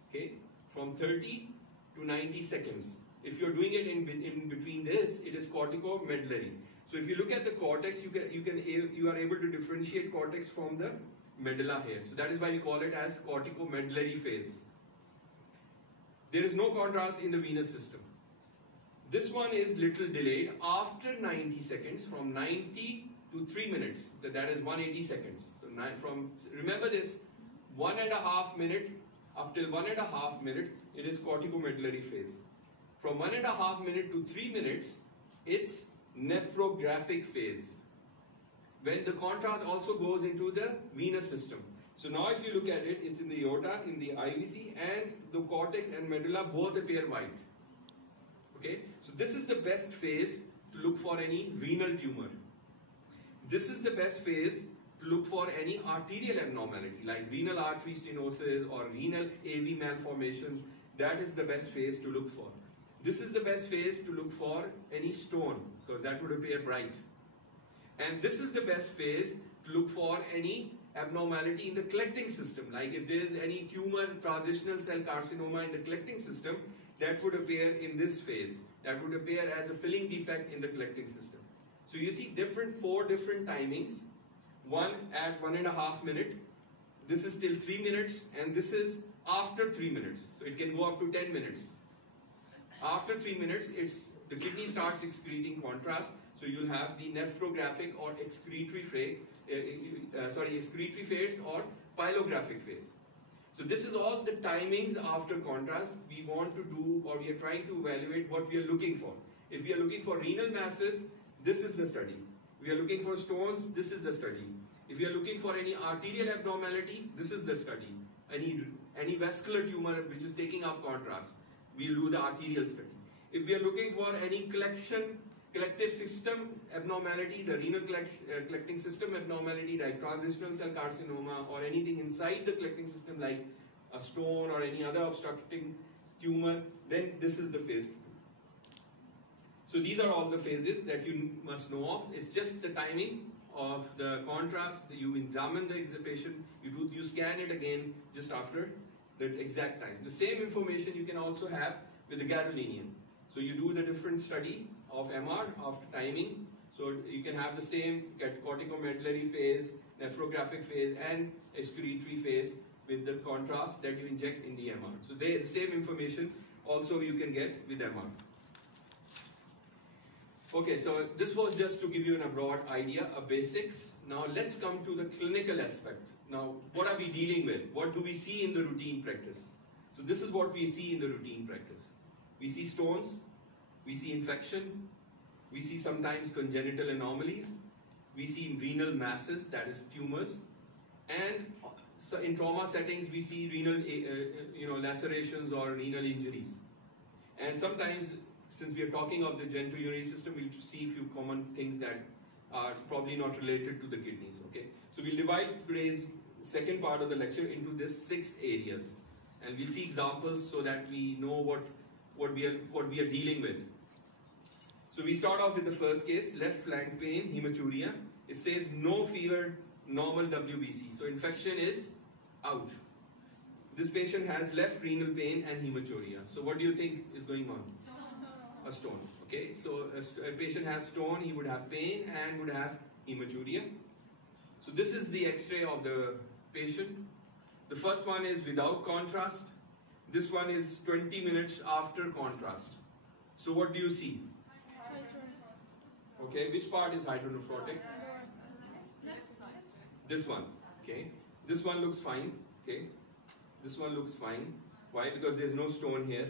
Okay, from 30 to 90 seconds. If you're doing it in between this, it is corticomedullary. So if you look at the cortex, you are able to differentiate cortex from the medulla here. So that is why we call it as corticomedullary phase. There is no contrast in the venous system. This one is little delayed after 90 seconds, from 90 to 3 minutes. So that is 180 seconds. So remember this, 1.5 minute up till 1.5 minute, it is corticomedullary phase. From 1.5 minute to 3 minutes, it's nephrographic phase, when the contrast also goes into the venous system. So now if you look at it, it's in the aorta, in the IVC, and the cortex and medulla both appear white. Okay, so this is the best phase to look for any renal tumor. This is the best phase to look for any arterial abnormality, like renal artery stenosis or renal AV malformation. That is the best phase to look for. This is the best phase to look for any stone, because that would appear bright. And this is the best phase to look for any abnormality in the collecting system, like if there is any tumor, transitional cell carcinoma in the collecting system, that would appear in this phase. That would appear as a filling defect in the collecting system. So you see 4 different timings. One at 1.5 minute, this is till 3 minutes, and this is after 3 minutes. So it can go up to 10 minutes. After 3 minutes, the kidney starts excreting contrast, so you'll have the nephrographic or excretory phase, excretory phase or pylographic phase. So this is all the timings after contrast we want to do, or we are trying to evaluate what we are looking for. If we are looking for renal masses, this is the study. If we are looking for stones, this is the study. If we are looking for any arterial abnormality, this is the study. Any vascular tumor which is taking up contrast, we'll do the arterial study. If we are looking for any collection collective system abnormality, the renal collecting system abnormality like transitional cell carcinoma or anything inside the collecting system like a stone or any other obstructing tumor, then this is the phase 2. So these are all the phases that you must know of. It's just the timing of the contrast. You examine the patient, you scan it again just after the exact time. The same information you can also have with the gadolinium. So you do the different study of MR after timing. So you can have the same corticomedullary phase, nephrographic phase, and excretory phase with the contrast that you inject in the MR. So the same information also you can get with MR. Okay, so this was just to give you a broad idea, a basics. Now let's come to the clinical aspect. Now, what are we dealing with? What do we see in the routine practice? So this is what we see in the routine practice. We see stones, we see infection, we see sometimes congenital anomalies, we see renal masses, that is tumors, and so in trauma settings we see renal lacerations or renal injuries. And sometimes, since we are talking of the genitourinary system, we'll see a few common things that are probably not related to the kidneys. Okay, so we'll divide today's second part of the lecture into this 6 areas, and we see examples so that we know what we are dealing with. So we start off with the first case, left flank pain, hematuria. It says no fever, normal WBC. So infection is out. This patient has left renal pain and hematuria. So what do you think is going on? A stone. Okay, so a patient has stone, he would have pain and would have hematuria. So this is the X-ray of the patient. The first one is without contrast. This one is 20 minutes after contrast. So what do you see? Okay, which part is hydronephrotic? This one. Okay, this one looks fine. Okay, this one looks fine. Why? Because there's no stone here.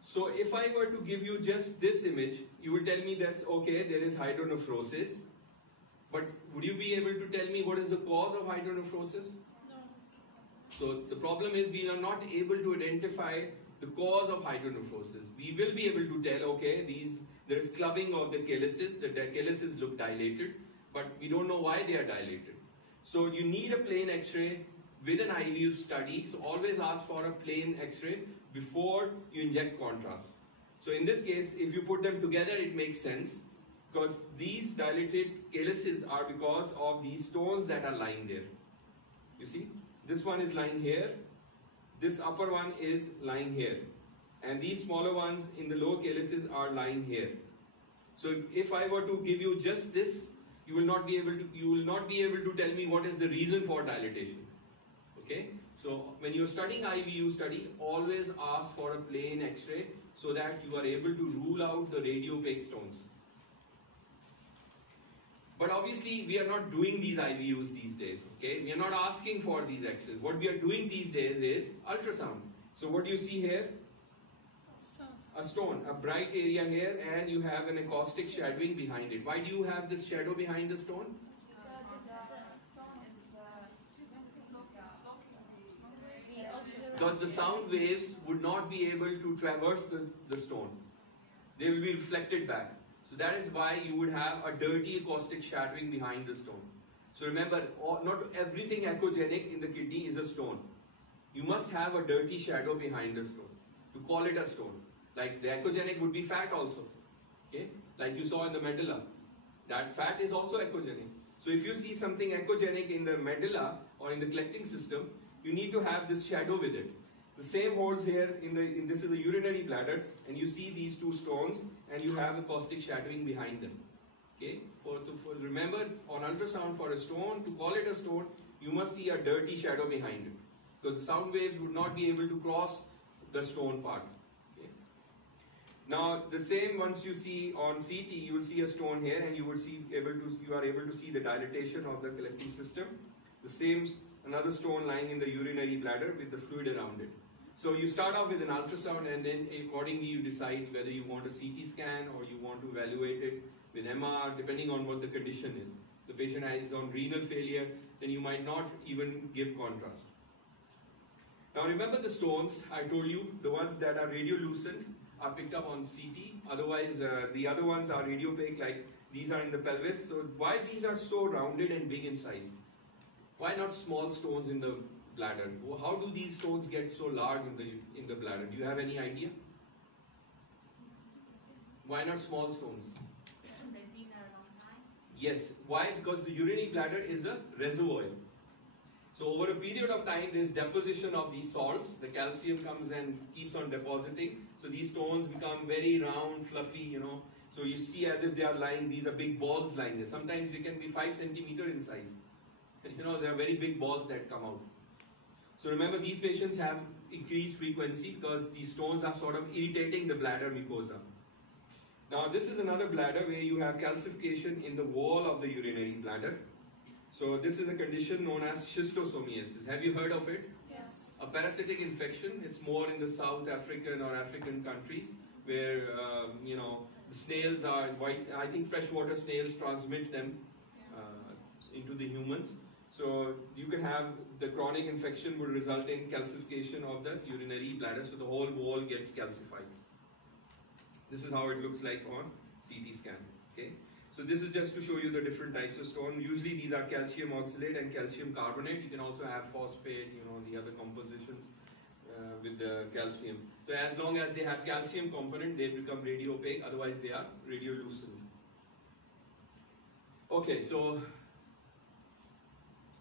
So if I were to give you just this image, you will tell me that's okay, there is hydronephrosis. But would you be able to tell me what is the cause of hydronephrosis? No. So the problem is we are not able to identify the cause of hydronephrosis. We will be able to tell, okay, there is clubbing of the calyces, the calyces look dilated, but we don't know why they are dilated. So you need a plain X-ray with an IVU study. So always ask for a plain X-ray before you inject contrast. So in this case, if you put them together, it makes sense because these dilated calyces are because of these stones that are lying there. You see, this one is lying here, this upper one is lying here, and these smaller ones in the lower calyces are lying here. So if I were to give you just this, you will not be able to tell me what is the reason for dilatation. Okay, so when you're studying IVU study, always ask for a plain X-ray so that you are able to rule out the radiopaque stones. But obviously, we are not doing these IVUs these days. Okay, we are not asking for these X-rays. What we are doing these days is ultrasound. So what do you see here? A stone, a bright area here, and you have an acoustic shadowing behind it. Why do you have this shadow behind the stone? Because the sound waves would not be able to traverse the stone. They will be reflected back. So that is why you would have a dirty acoustic shadowing behind the stone. So remember, not everything echogenic in the kidney is a stone. You must have a dirty shadow behind the stone to call it a stone. Like the echogenic would be fat also. Okay? Like you saw in the medulla. That fat is also echogenic. So if you see something echogenic in the medulla or in the collecting system, you need to have this shadow with it. The same holds here this is a urinary bladder, and you see these two stones and you have acoustic shadowing behind them. Okay? Remember, on ultrasound for a stone, to call it a stone, you must see a dirty shadow behind it. Because the sound waves would not be able to cross the stone part. Okay? Now, the same once you see on CT, you will see a stone here and you are able to see the dilatation of the collecting system. The same, another stone lying in the urinary bladder with the fluid around it. So you start off with an ultrasound and then accordingly you decide whether you want a CT scan or you want to evaluate it with MR, depending on what the condition is. The patient is on renal failure, then you might not even give contrast. Now remember the stones, I told you, the ones that are radiolucent are picked up on CT. Otherwise, the other ones are radiopaque, like these are in the pelvis. So why these are so rounded and big in size? Why not small stones in the bladder? How do these stones get so large in the bladder? Do you have any idea? Why not small stones? They've been there a long time. Yes. Why? Because the urinary bladder is a reservoir. So over a period of time, there's deposition of these salts. The calcium comes and keeps on depositing. So these stones become very round, fluffy, you know. So you see as if they are lying, these are big balls lying there. Sometimes they can be 5 centimeter in size. You know, they are very big balls that come out. So remember, these patients have increased frequency because these stones are sort of irritating the bladder mucosa. Now this is another bladder where you have calcification in the wall of the urinary bladder. So this is a condition known as schistosomiasis. Have you heard of it? Yes. A parasitic infection. It's more in the South African or African countries where you know, the snails are white. I think freshwater snails transmit them into the humans. So you can have the chronic infection would result in calcification of the urinary bladder. So the whole wall gets calcified. This is how it looks like on CT scan. Okay. So this is just to show you the different types of stone. Usually these are calcium oxalate and calcium carbonate. You can also have phosphate, you know, the other compositions with the calcium. So as long as they have calcium component, they become radiopaque. Otherwise they are radiolucent. Okay, so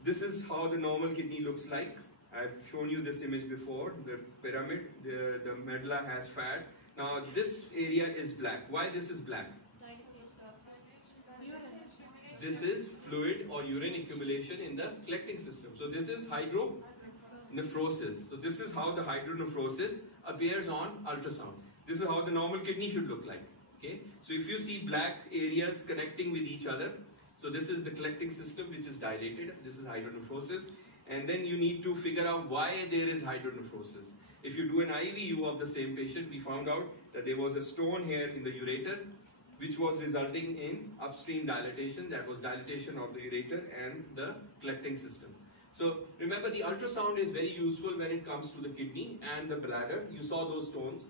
this is how the normal kidney looks like. I've shown you this image before. The pyramid, the medulla has fat. Now this area is black. Why this is black? This is fluid or urine accumulation in the collecting system. So this is hydronephrosis. So this is how the hydronephrosis appears on ultrasound. This is how the normal kidney should look like. Okay. So if you see black areas connecting with each other, so this is the collecting system which is dilated. This is hydronephrosis. And then you need to figure out why there is hydronephrosis. If you do an IVU of the same patient, we found out that there was a stone here in the ureter which was resulting in upstream dilatation. That was dilatation of the ureter and the collecting system. So remember, the ultrasound is very useful when it comes to the kidney and the bladder. You saw those stones.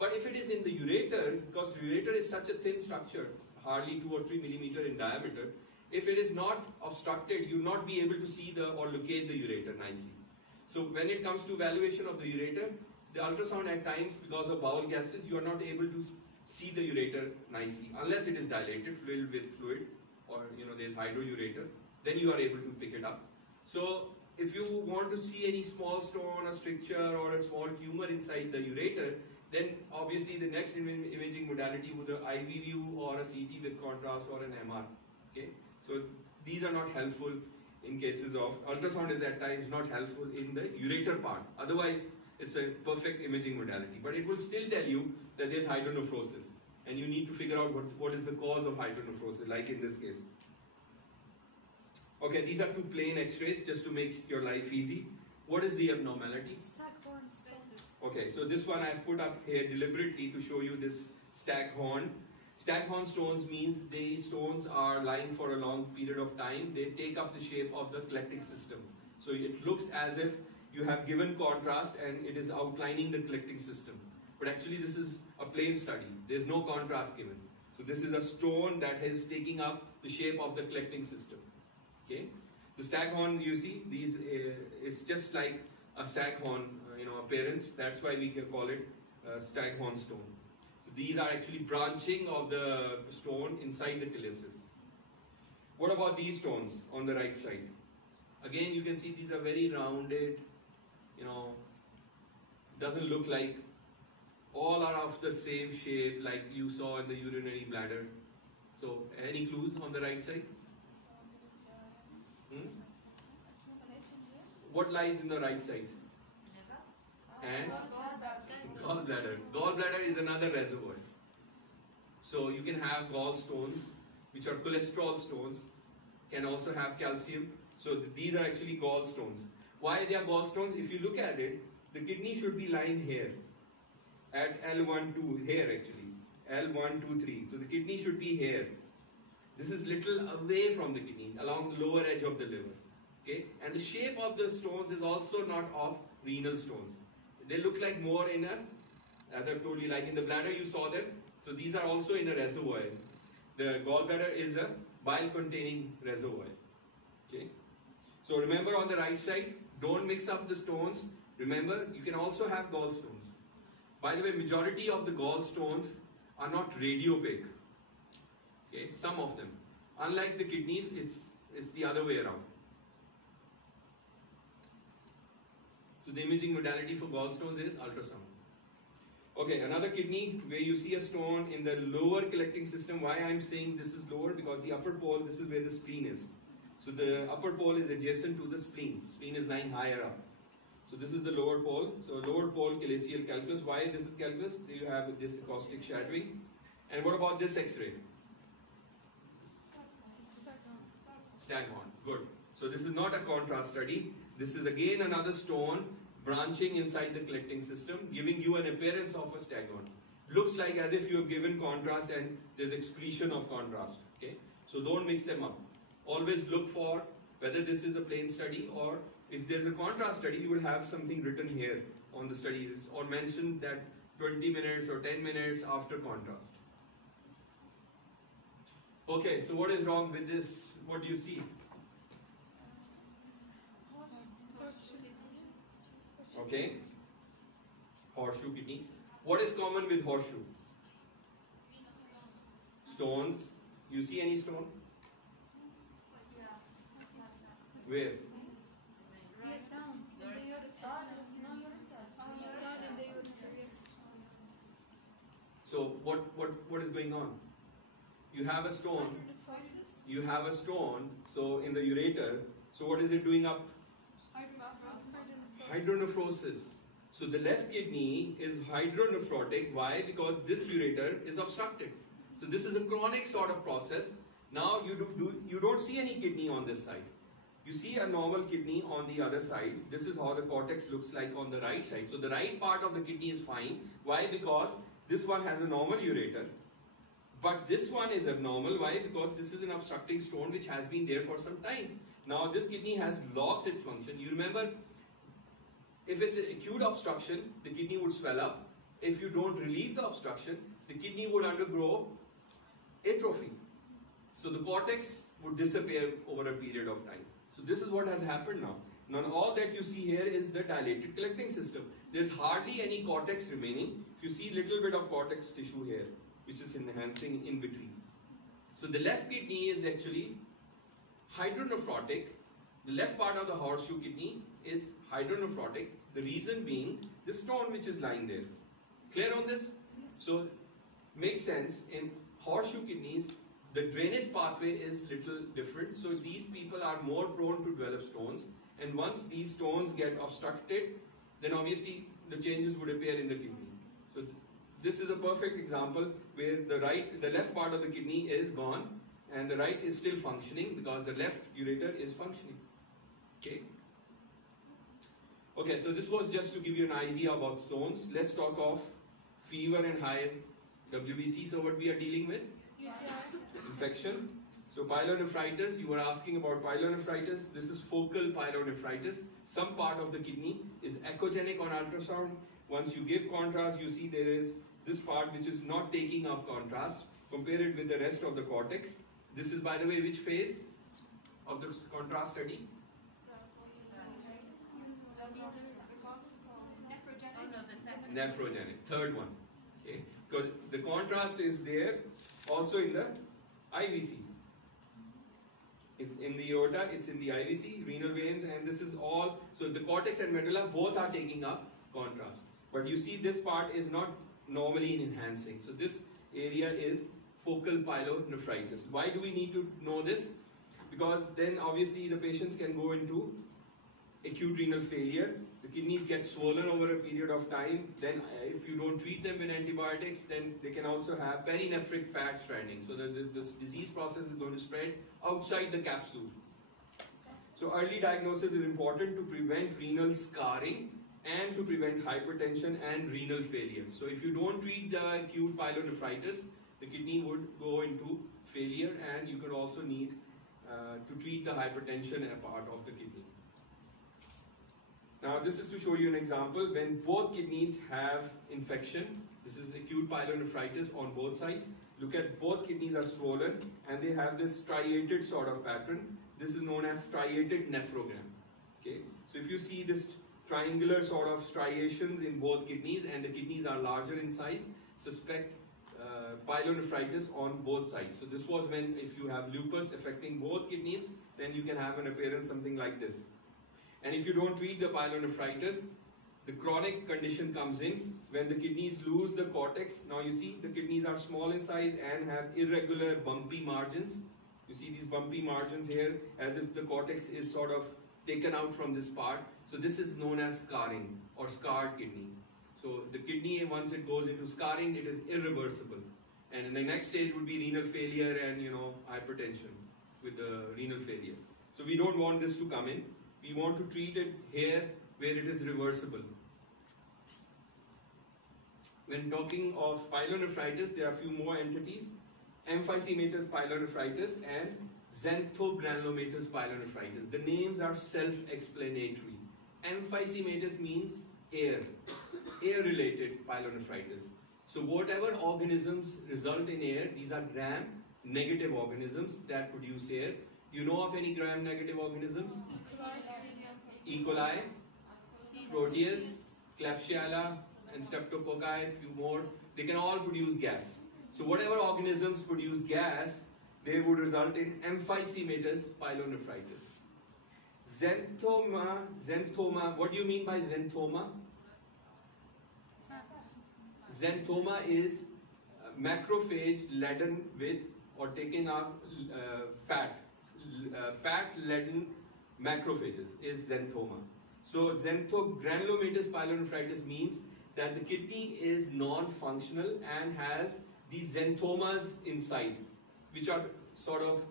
But if it is in the ureter, because ureter is such a thin structure, hardly 2 or 3 millimeter in diameter, if it is not obstructed, you will not be able to see or locate the ureter nicely. So when it comes to evaluation of the ureter, the ultrasound at times, because of bowel gases, you are not able to see the ureter nicely. Unless it is dilated, filled with fluid, or you know, there's hydroureter, then you are able to pick it up. So if you want to see any small stone, a stricture, or a small tumor inside the ureter, then obviously the next imaging modality would be an IV view or a CT with contrast or an MR. Okay, so these are not helpful in cases of ultrasound. Is at times not helpful in the ureter part. Otherwise, it's a perfect imaging modality. But it will still tell you that there's hydronephrosis, and you need to figure out what is the cause of hydronephrosis, like in this case. Okay, these are 2 plain X-rays just to make your life easy. What is the abnormality? Staghorn stone. Okay, so this one I've put up here deliberately to show you this staghorn. Staghorn stones means these stones are lying for a long period of time. They take up the shape of the collecting system. So it looks as if you have given contrast and it is outlining the collecting system. But actually this is a plain study. There's no contrast given. So this is a stone that is taking up the shape of the collecting system. Okay. The staghorn, you see, these is just like a staghorn, appearance. That's why we can call it staghorn stone. So these are actually branching of the stone inside the calyces. What about these stones on the right side? Again, you can see these are very rounded. Doesn't look like all are of the same shape like you saw in the urinary bladder. So, any clues on the right side? What lies in the right side? And gallbladder. Gallbladder is another reservoir. So you can have gallstones, which are cholesterol stones, can also have calcium. So these are actually gallstones. Why they are gallstones? If you look at it, the kidney should be lying here at L12, here actually, L123. So the kidney should be here. This is little away from the kidney, along the lower edge of the liver. Okay, and the shape of the stones is also not of renal stones. They look like more in a as I've told you, like in the bladder you saw them. So these are also in a reservoir. The gallbladder is a bile-containing reservoir. Okay. So remember on the right side, don't mix up the stones. Remember, you can also have gallstones. By the way, majority of the gallstones are not radiopaque. Okay, some of them. Unlike the kidneys, it's the other way around. So the imaging modality for gallstones is ultrasound. Okay, another kidney where you see a stone in the lower collecting system. Why I'm saying this is lower? Because the upper pole, this is where the spleen is. So the upper pole is adjacent to the spleen. Spleen is lying higher up. So this is the lower pole. So lower pole calaceal calculus. Why this is calculus? You have this acoustic shadowing. And what about this X-ray? Staghorn. Good. So this is not a contrast study. This is again another stone branching inside the collecting system, giving you an appearance of a staghorn. Looks like as if you have given contrast and there's excretion of contrast. Okay. So don't mix them up. Always look for whether this is a plain study, or if there's a contrast study, you will have something written here on the study or mention that 20 minutes or 10 minutes after contrast. Okay, so what is wrong with this? What do you see? Okay, horseshoe kidney. What is common with horseshoe? Stones. You see any stone? Where? So what is going on? You have a stone. You have a stone. So in the ureter. So what is it doing up? Hydronephrosis. So the left kidney is hydronephrotic. Why? Because this ureter is obstructed. So this is a chronic sort of process. Now you don't see any kidney on this side. You see a normal kidney on the other side. This is how the cortex looks like on the right side. So the right part of the kidney is fine. Why? Because this one has a normal ureter. But this one is abnormal. Why? Because this is an obstructing stone which has been there for some time. Now this kidney has lost its function. You remember, if it's an acute obstruction, the kidney would swell up. If you don't relieve the obstruction, the kidney would undergo atrophy. So the cortex would disappear over a period of time. So this is what has happened now. Now all that you see here is the dilated collecting system. There's hardly any cortex remaining. If you see a little bit of cortex tissue here, which is enhancing in between. So the left kidney is actually hydronephrotic. The left part of the horseshoe kidney is hydronephrotic. The reason being the stone which is lying there. Clear on this? So makes sense. In horseshoe kidneys, the drainage pathway is little different. So these people are more prone to develop stones. And once these stones get obstructed, then obviously the changes would appear in the kidney. So this is a perfect example where the left part of the kidney is gone and the right is still functioning because the left ureter is functioning. Okay. Okay, so this was just to give you an idea about stones. Let's talk of fever and high WBC. So what we are dealing with? Infection. So pyelonephritis, you were asking about pyelonephritis. This is focal pyelonephritis. Some part of the kidney is echogenic on ultrasound. Once you give contrast, you see there is this part which is not taking up contrast. Compare it with the rest of the cortex. This is, by the way, which phase of the contrast study? Nephrogenic, third one. Okay, because the contrast is there also in the IVC. It's in the aorta, it's in the IVC, renal veins, and this is all. So the cortex and medulla both are taking up contrast. But you see this part is not normally enhancing. So this area is focal pyelonephritis. Why do we need to know this? Because then obviously the patients can go into acute renal failure. The kidneys get swollen over a period of time. Then if you don't treat them with antibiotics, then they can also have perinephric fat stranding. So this disease process is going to spread outside the capsule. So early diagnosis is important to prevent renal scarring and to prevent hypertension and renal failure. So if you don't treat the acute pyelonephritis, the kidney would go into failure, and you could also need to treat the hypertension part of the kidney. Now this is to show you an example when both kidneys have infection. This is acute pyelonephritis on both sides. Look at both kidneys are swollen and they have this striated sort of pattern. This is known as striated nephrogram. Okay, so if you see this triangular sort of striations in both kidneys and the kidneys are larger in size, suspect pyelonephritis on both sides. So this was when if you have lupus affecting both kidneys, then you can have an appearance something like this. And if you don't treat the pyelonephritis, the chronic condition comes in when the kidneys lose the cortex. Now you see the kidneys are small in size and have irregular bumpy margins. You see these bumpy margins here as if the cortex is sort of taken out from this part. So this is known as scarring or scarred kidney. So the kidney, once it goes into scarring, it is irreversible. And in the next stage would be renal failure and hypertension with the renal failure. So we don't want this to come in. We want to treat it here where it is reversible. When talking of pyelonephritis, there are a few more entities. Emphysematous pyelonephritis and xanthogranulomatous pyelonephritis. The names are self-explanatory. Emphysematous means air-related pyelonephritis. So whatever organisms result in air, these are gram-negative organisms that produce air. You know of any gram-negative organisms? E. coli, Proteus, Klebsiella, and Streptococci, a few more. They can all produce gas. So whatever organisms produce gas, they would result in emphysematous pyelonephritis. Xanthoma, what do you mean by xanthoma? Xanthoma is macrophage laden with or taking up fat-laden macrophages is xanthoma. So xanthogranulomatous pyelonephritis means that the kidney is non-functional and has these xanthomas inside, which are sort of,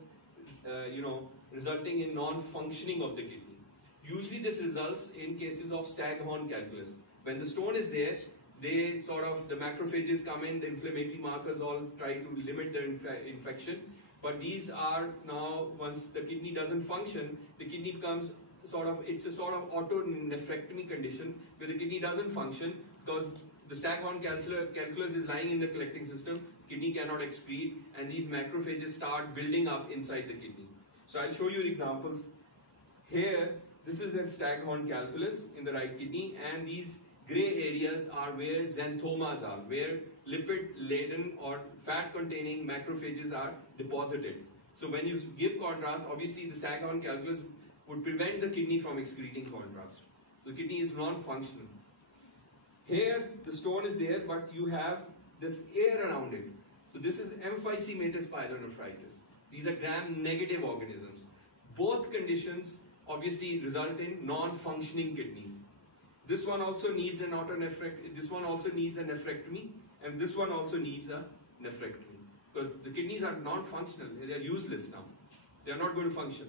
resulting in non-functioning of the kidney. Usually this results in cases of Staghorn calculus. When the stone is there, the macrophages come in, the inflammatory markers all try to limit the infection. But these are now, once the kidney doesn't function, the kidney becomes it's a sort of autonephrectomy condition where the kidney doesn't function because the Staghorn calculus is lying in the collecting system, kidney cannot excrete, and these macrophages start building up inside the kidney. So I'll show you examples. Here, this is a Staghorn calculus in the right kidney, and these gray areas are where xanthomas are, where lipid-laden or fat-containing macrophages are deposited. So when you give contrast, obviously the Staghorn calculus would prevent the kidney from excreting contrast. So the kidney is non-functional. Here, the stone is there, but you have this air around it. So this is emphysematous pyelonephritis. These are gram-negative organisms. Both conditions obviously result in non-functioning kidneys. This one also needs an this one also needs a nephrectomy, and this one also needs a nephrectomy. Because the kidneys are non-functional, they are useless now. They are not going to function.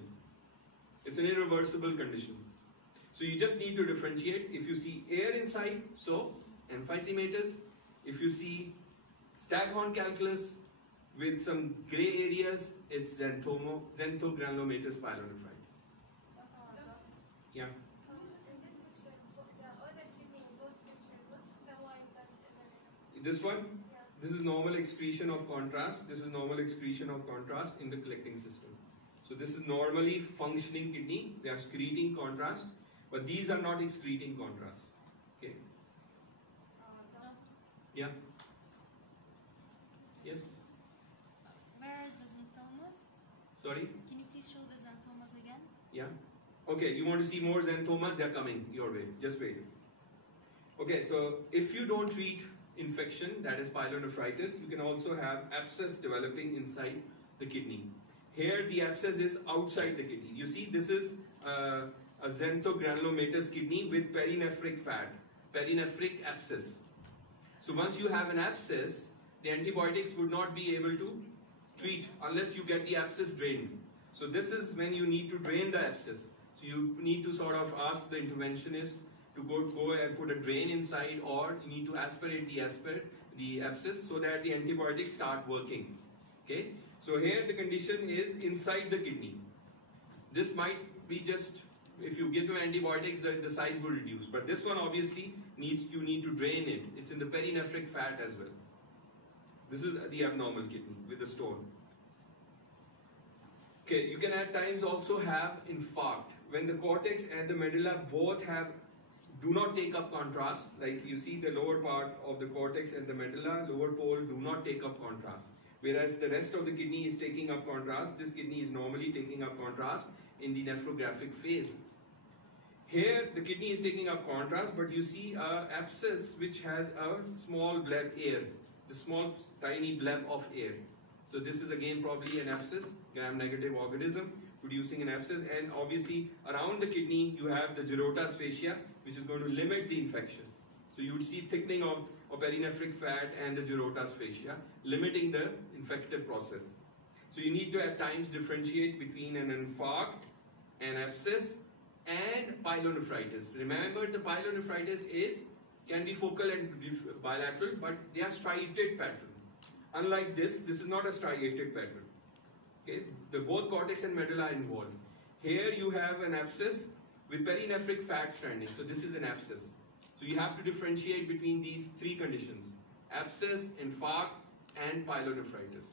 It's an irreversible condition. So you just need to differentiate. If you see air inside, so emphysematous. If you see Staghorn calculus with some gray areas, it's xanthogranulomatous pyelonephritis. Yeah. This one, this is normal excretion of contrast. This is normal excretion of contrast in the collecting system. So this is normally functioning kidney. They are excreting contrast, but these are not excreting contrast. Okay. Yeah. Yes. Where are the xanthomas? Sorry. Can you please show the xanthomas again? Yeah. Okay. You want to see more xanthomas? They are coming your way. Just wait. Okay. So if you don't treat infection, that is pyelonephritis, you can also have abscess developing inside the kidney. Here the abscess is outside the kidney. You see this is a xanthogranulomatous kidney with perinephric fat, perinephric abscess. So once you have an abscess, the antibiotics would not be able to treat unless you get the abscess drained. So this is when you need to drain the abscess. So you need to sort of ask the interventionist to go and put a drain inside, or you need to aspirate the abscess so that the antibiotics start working. Okay. So here the condition is inside the kidney. This might be just if you give them antibiotics, the size will reduce. But this one obviously you need to drain it. It's in the perinephric fat as well. This is the abnormal kidney with the stone. Okay, you can at times also have infarct when the cortex and the medulla both do not take up contrast. Like you see the lower part of the cortex and the medulla, lower pole do not take up contrast. Whereas the rest of the kidney is taking up contrast. This kidney is normally taking up contrast in the nephrographic phase. Here the kidney is taking up contrast, but you see a abscess which has a small bleb air, the small tiny bleb of air. So this is again probably an abscess, gram-negative organism producing an abscess, and obviously around the kidney you have the Gerota's fascia, which is going to limit the infection. So you would see thickening of perinephric fat and the Gerota's fascia, limiting the infective process. So you need to at times differentiate between an infarct, an abscess, and pyelonephritis. Remember, the pyelonephritis can be focal and bilateral, but they are striated pattern. Unlike this is not a striated pattern. Okay, both cortex and medulla are involved. Here you have an abscess with perinephric fat stranding. So this is an abscess. So you have to differentiate between these three conditions: abscess, infarct, and pyelonephritis.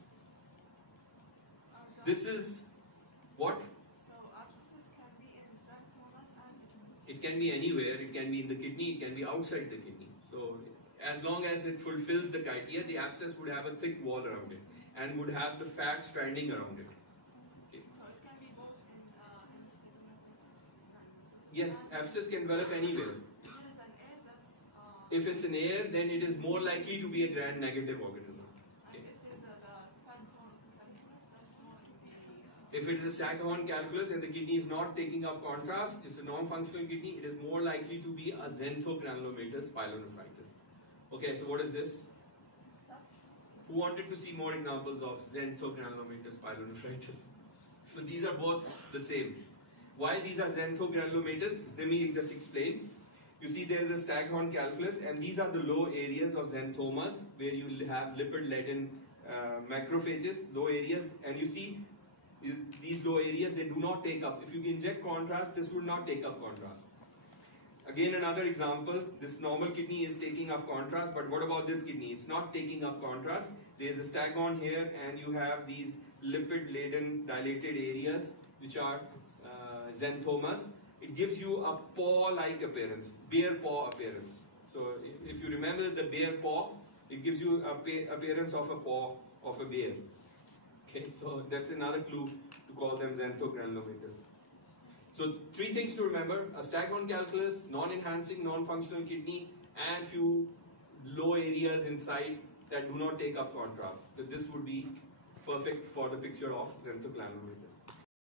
This is what? So abscesses can be in xanthomas and It can be anywhere. It can be in the kidney. It can be outside the kidney. So as long as it fulfills the criteria, the abscess would have a thick wall around it and would have the fat stranding around it. Okay. so it can be both in Yes, abscess can develop anywhere. when it's an air, that's If it's in air, then it is more likely to be a gram-negative organism. and if there's a staghorn calculus, that's more to be If it is a staghorn calculus and the kidney is not taking up contrast, it's a non-functional kidney, it is more likely to be a xanthogranulomatous pyelonephritis. Okay, so what is this? Who wanted to see more examples of xanthogranulomatous pyelonephritis? So these are both the same. Why these are xanthogranulomatous? Let me just explain. You see there is a staghorn calculus, and these are the low areas of xanthomas where you have lipid-laden macrophages, low areas, and you see these low areas, they do not take up. If you inject contrast, this would not take up contrast. Again, another example, this normal kidney is taking up contrast, but what about this kidney? It's not taking up contrast. There is a staghorn here, and you have these lipid-laden dilated areas, which are xanthomas. It gives you a paw-like appearance, bear paw appearance. So if you remember the bear paw, it gives you a appearance of a paw of a bear. Okay, so that's another clue to call them xanthogranulomatous. So three things to remember: a staghorn calculus, non-enhancing, non-functional kidney, and few low areas inside that do not take up contrast. So this would be perfect for the picture of xanthogranulomatous.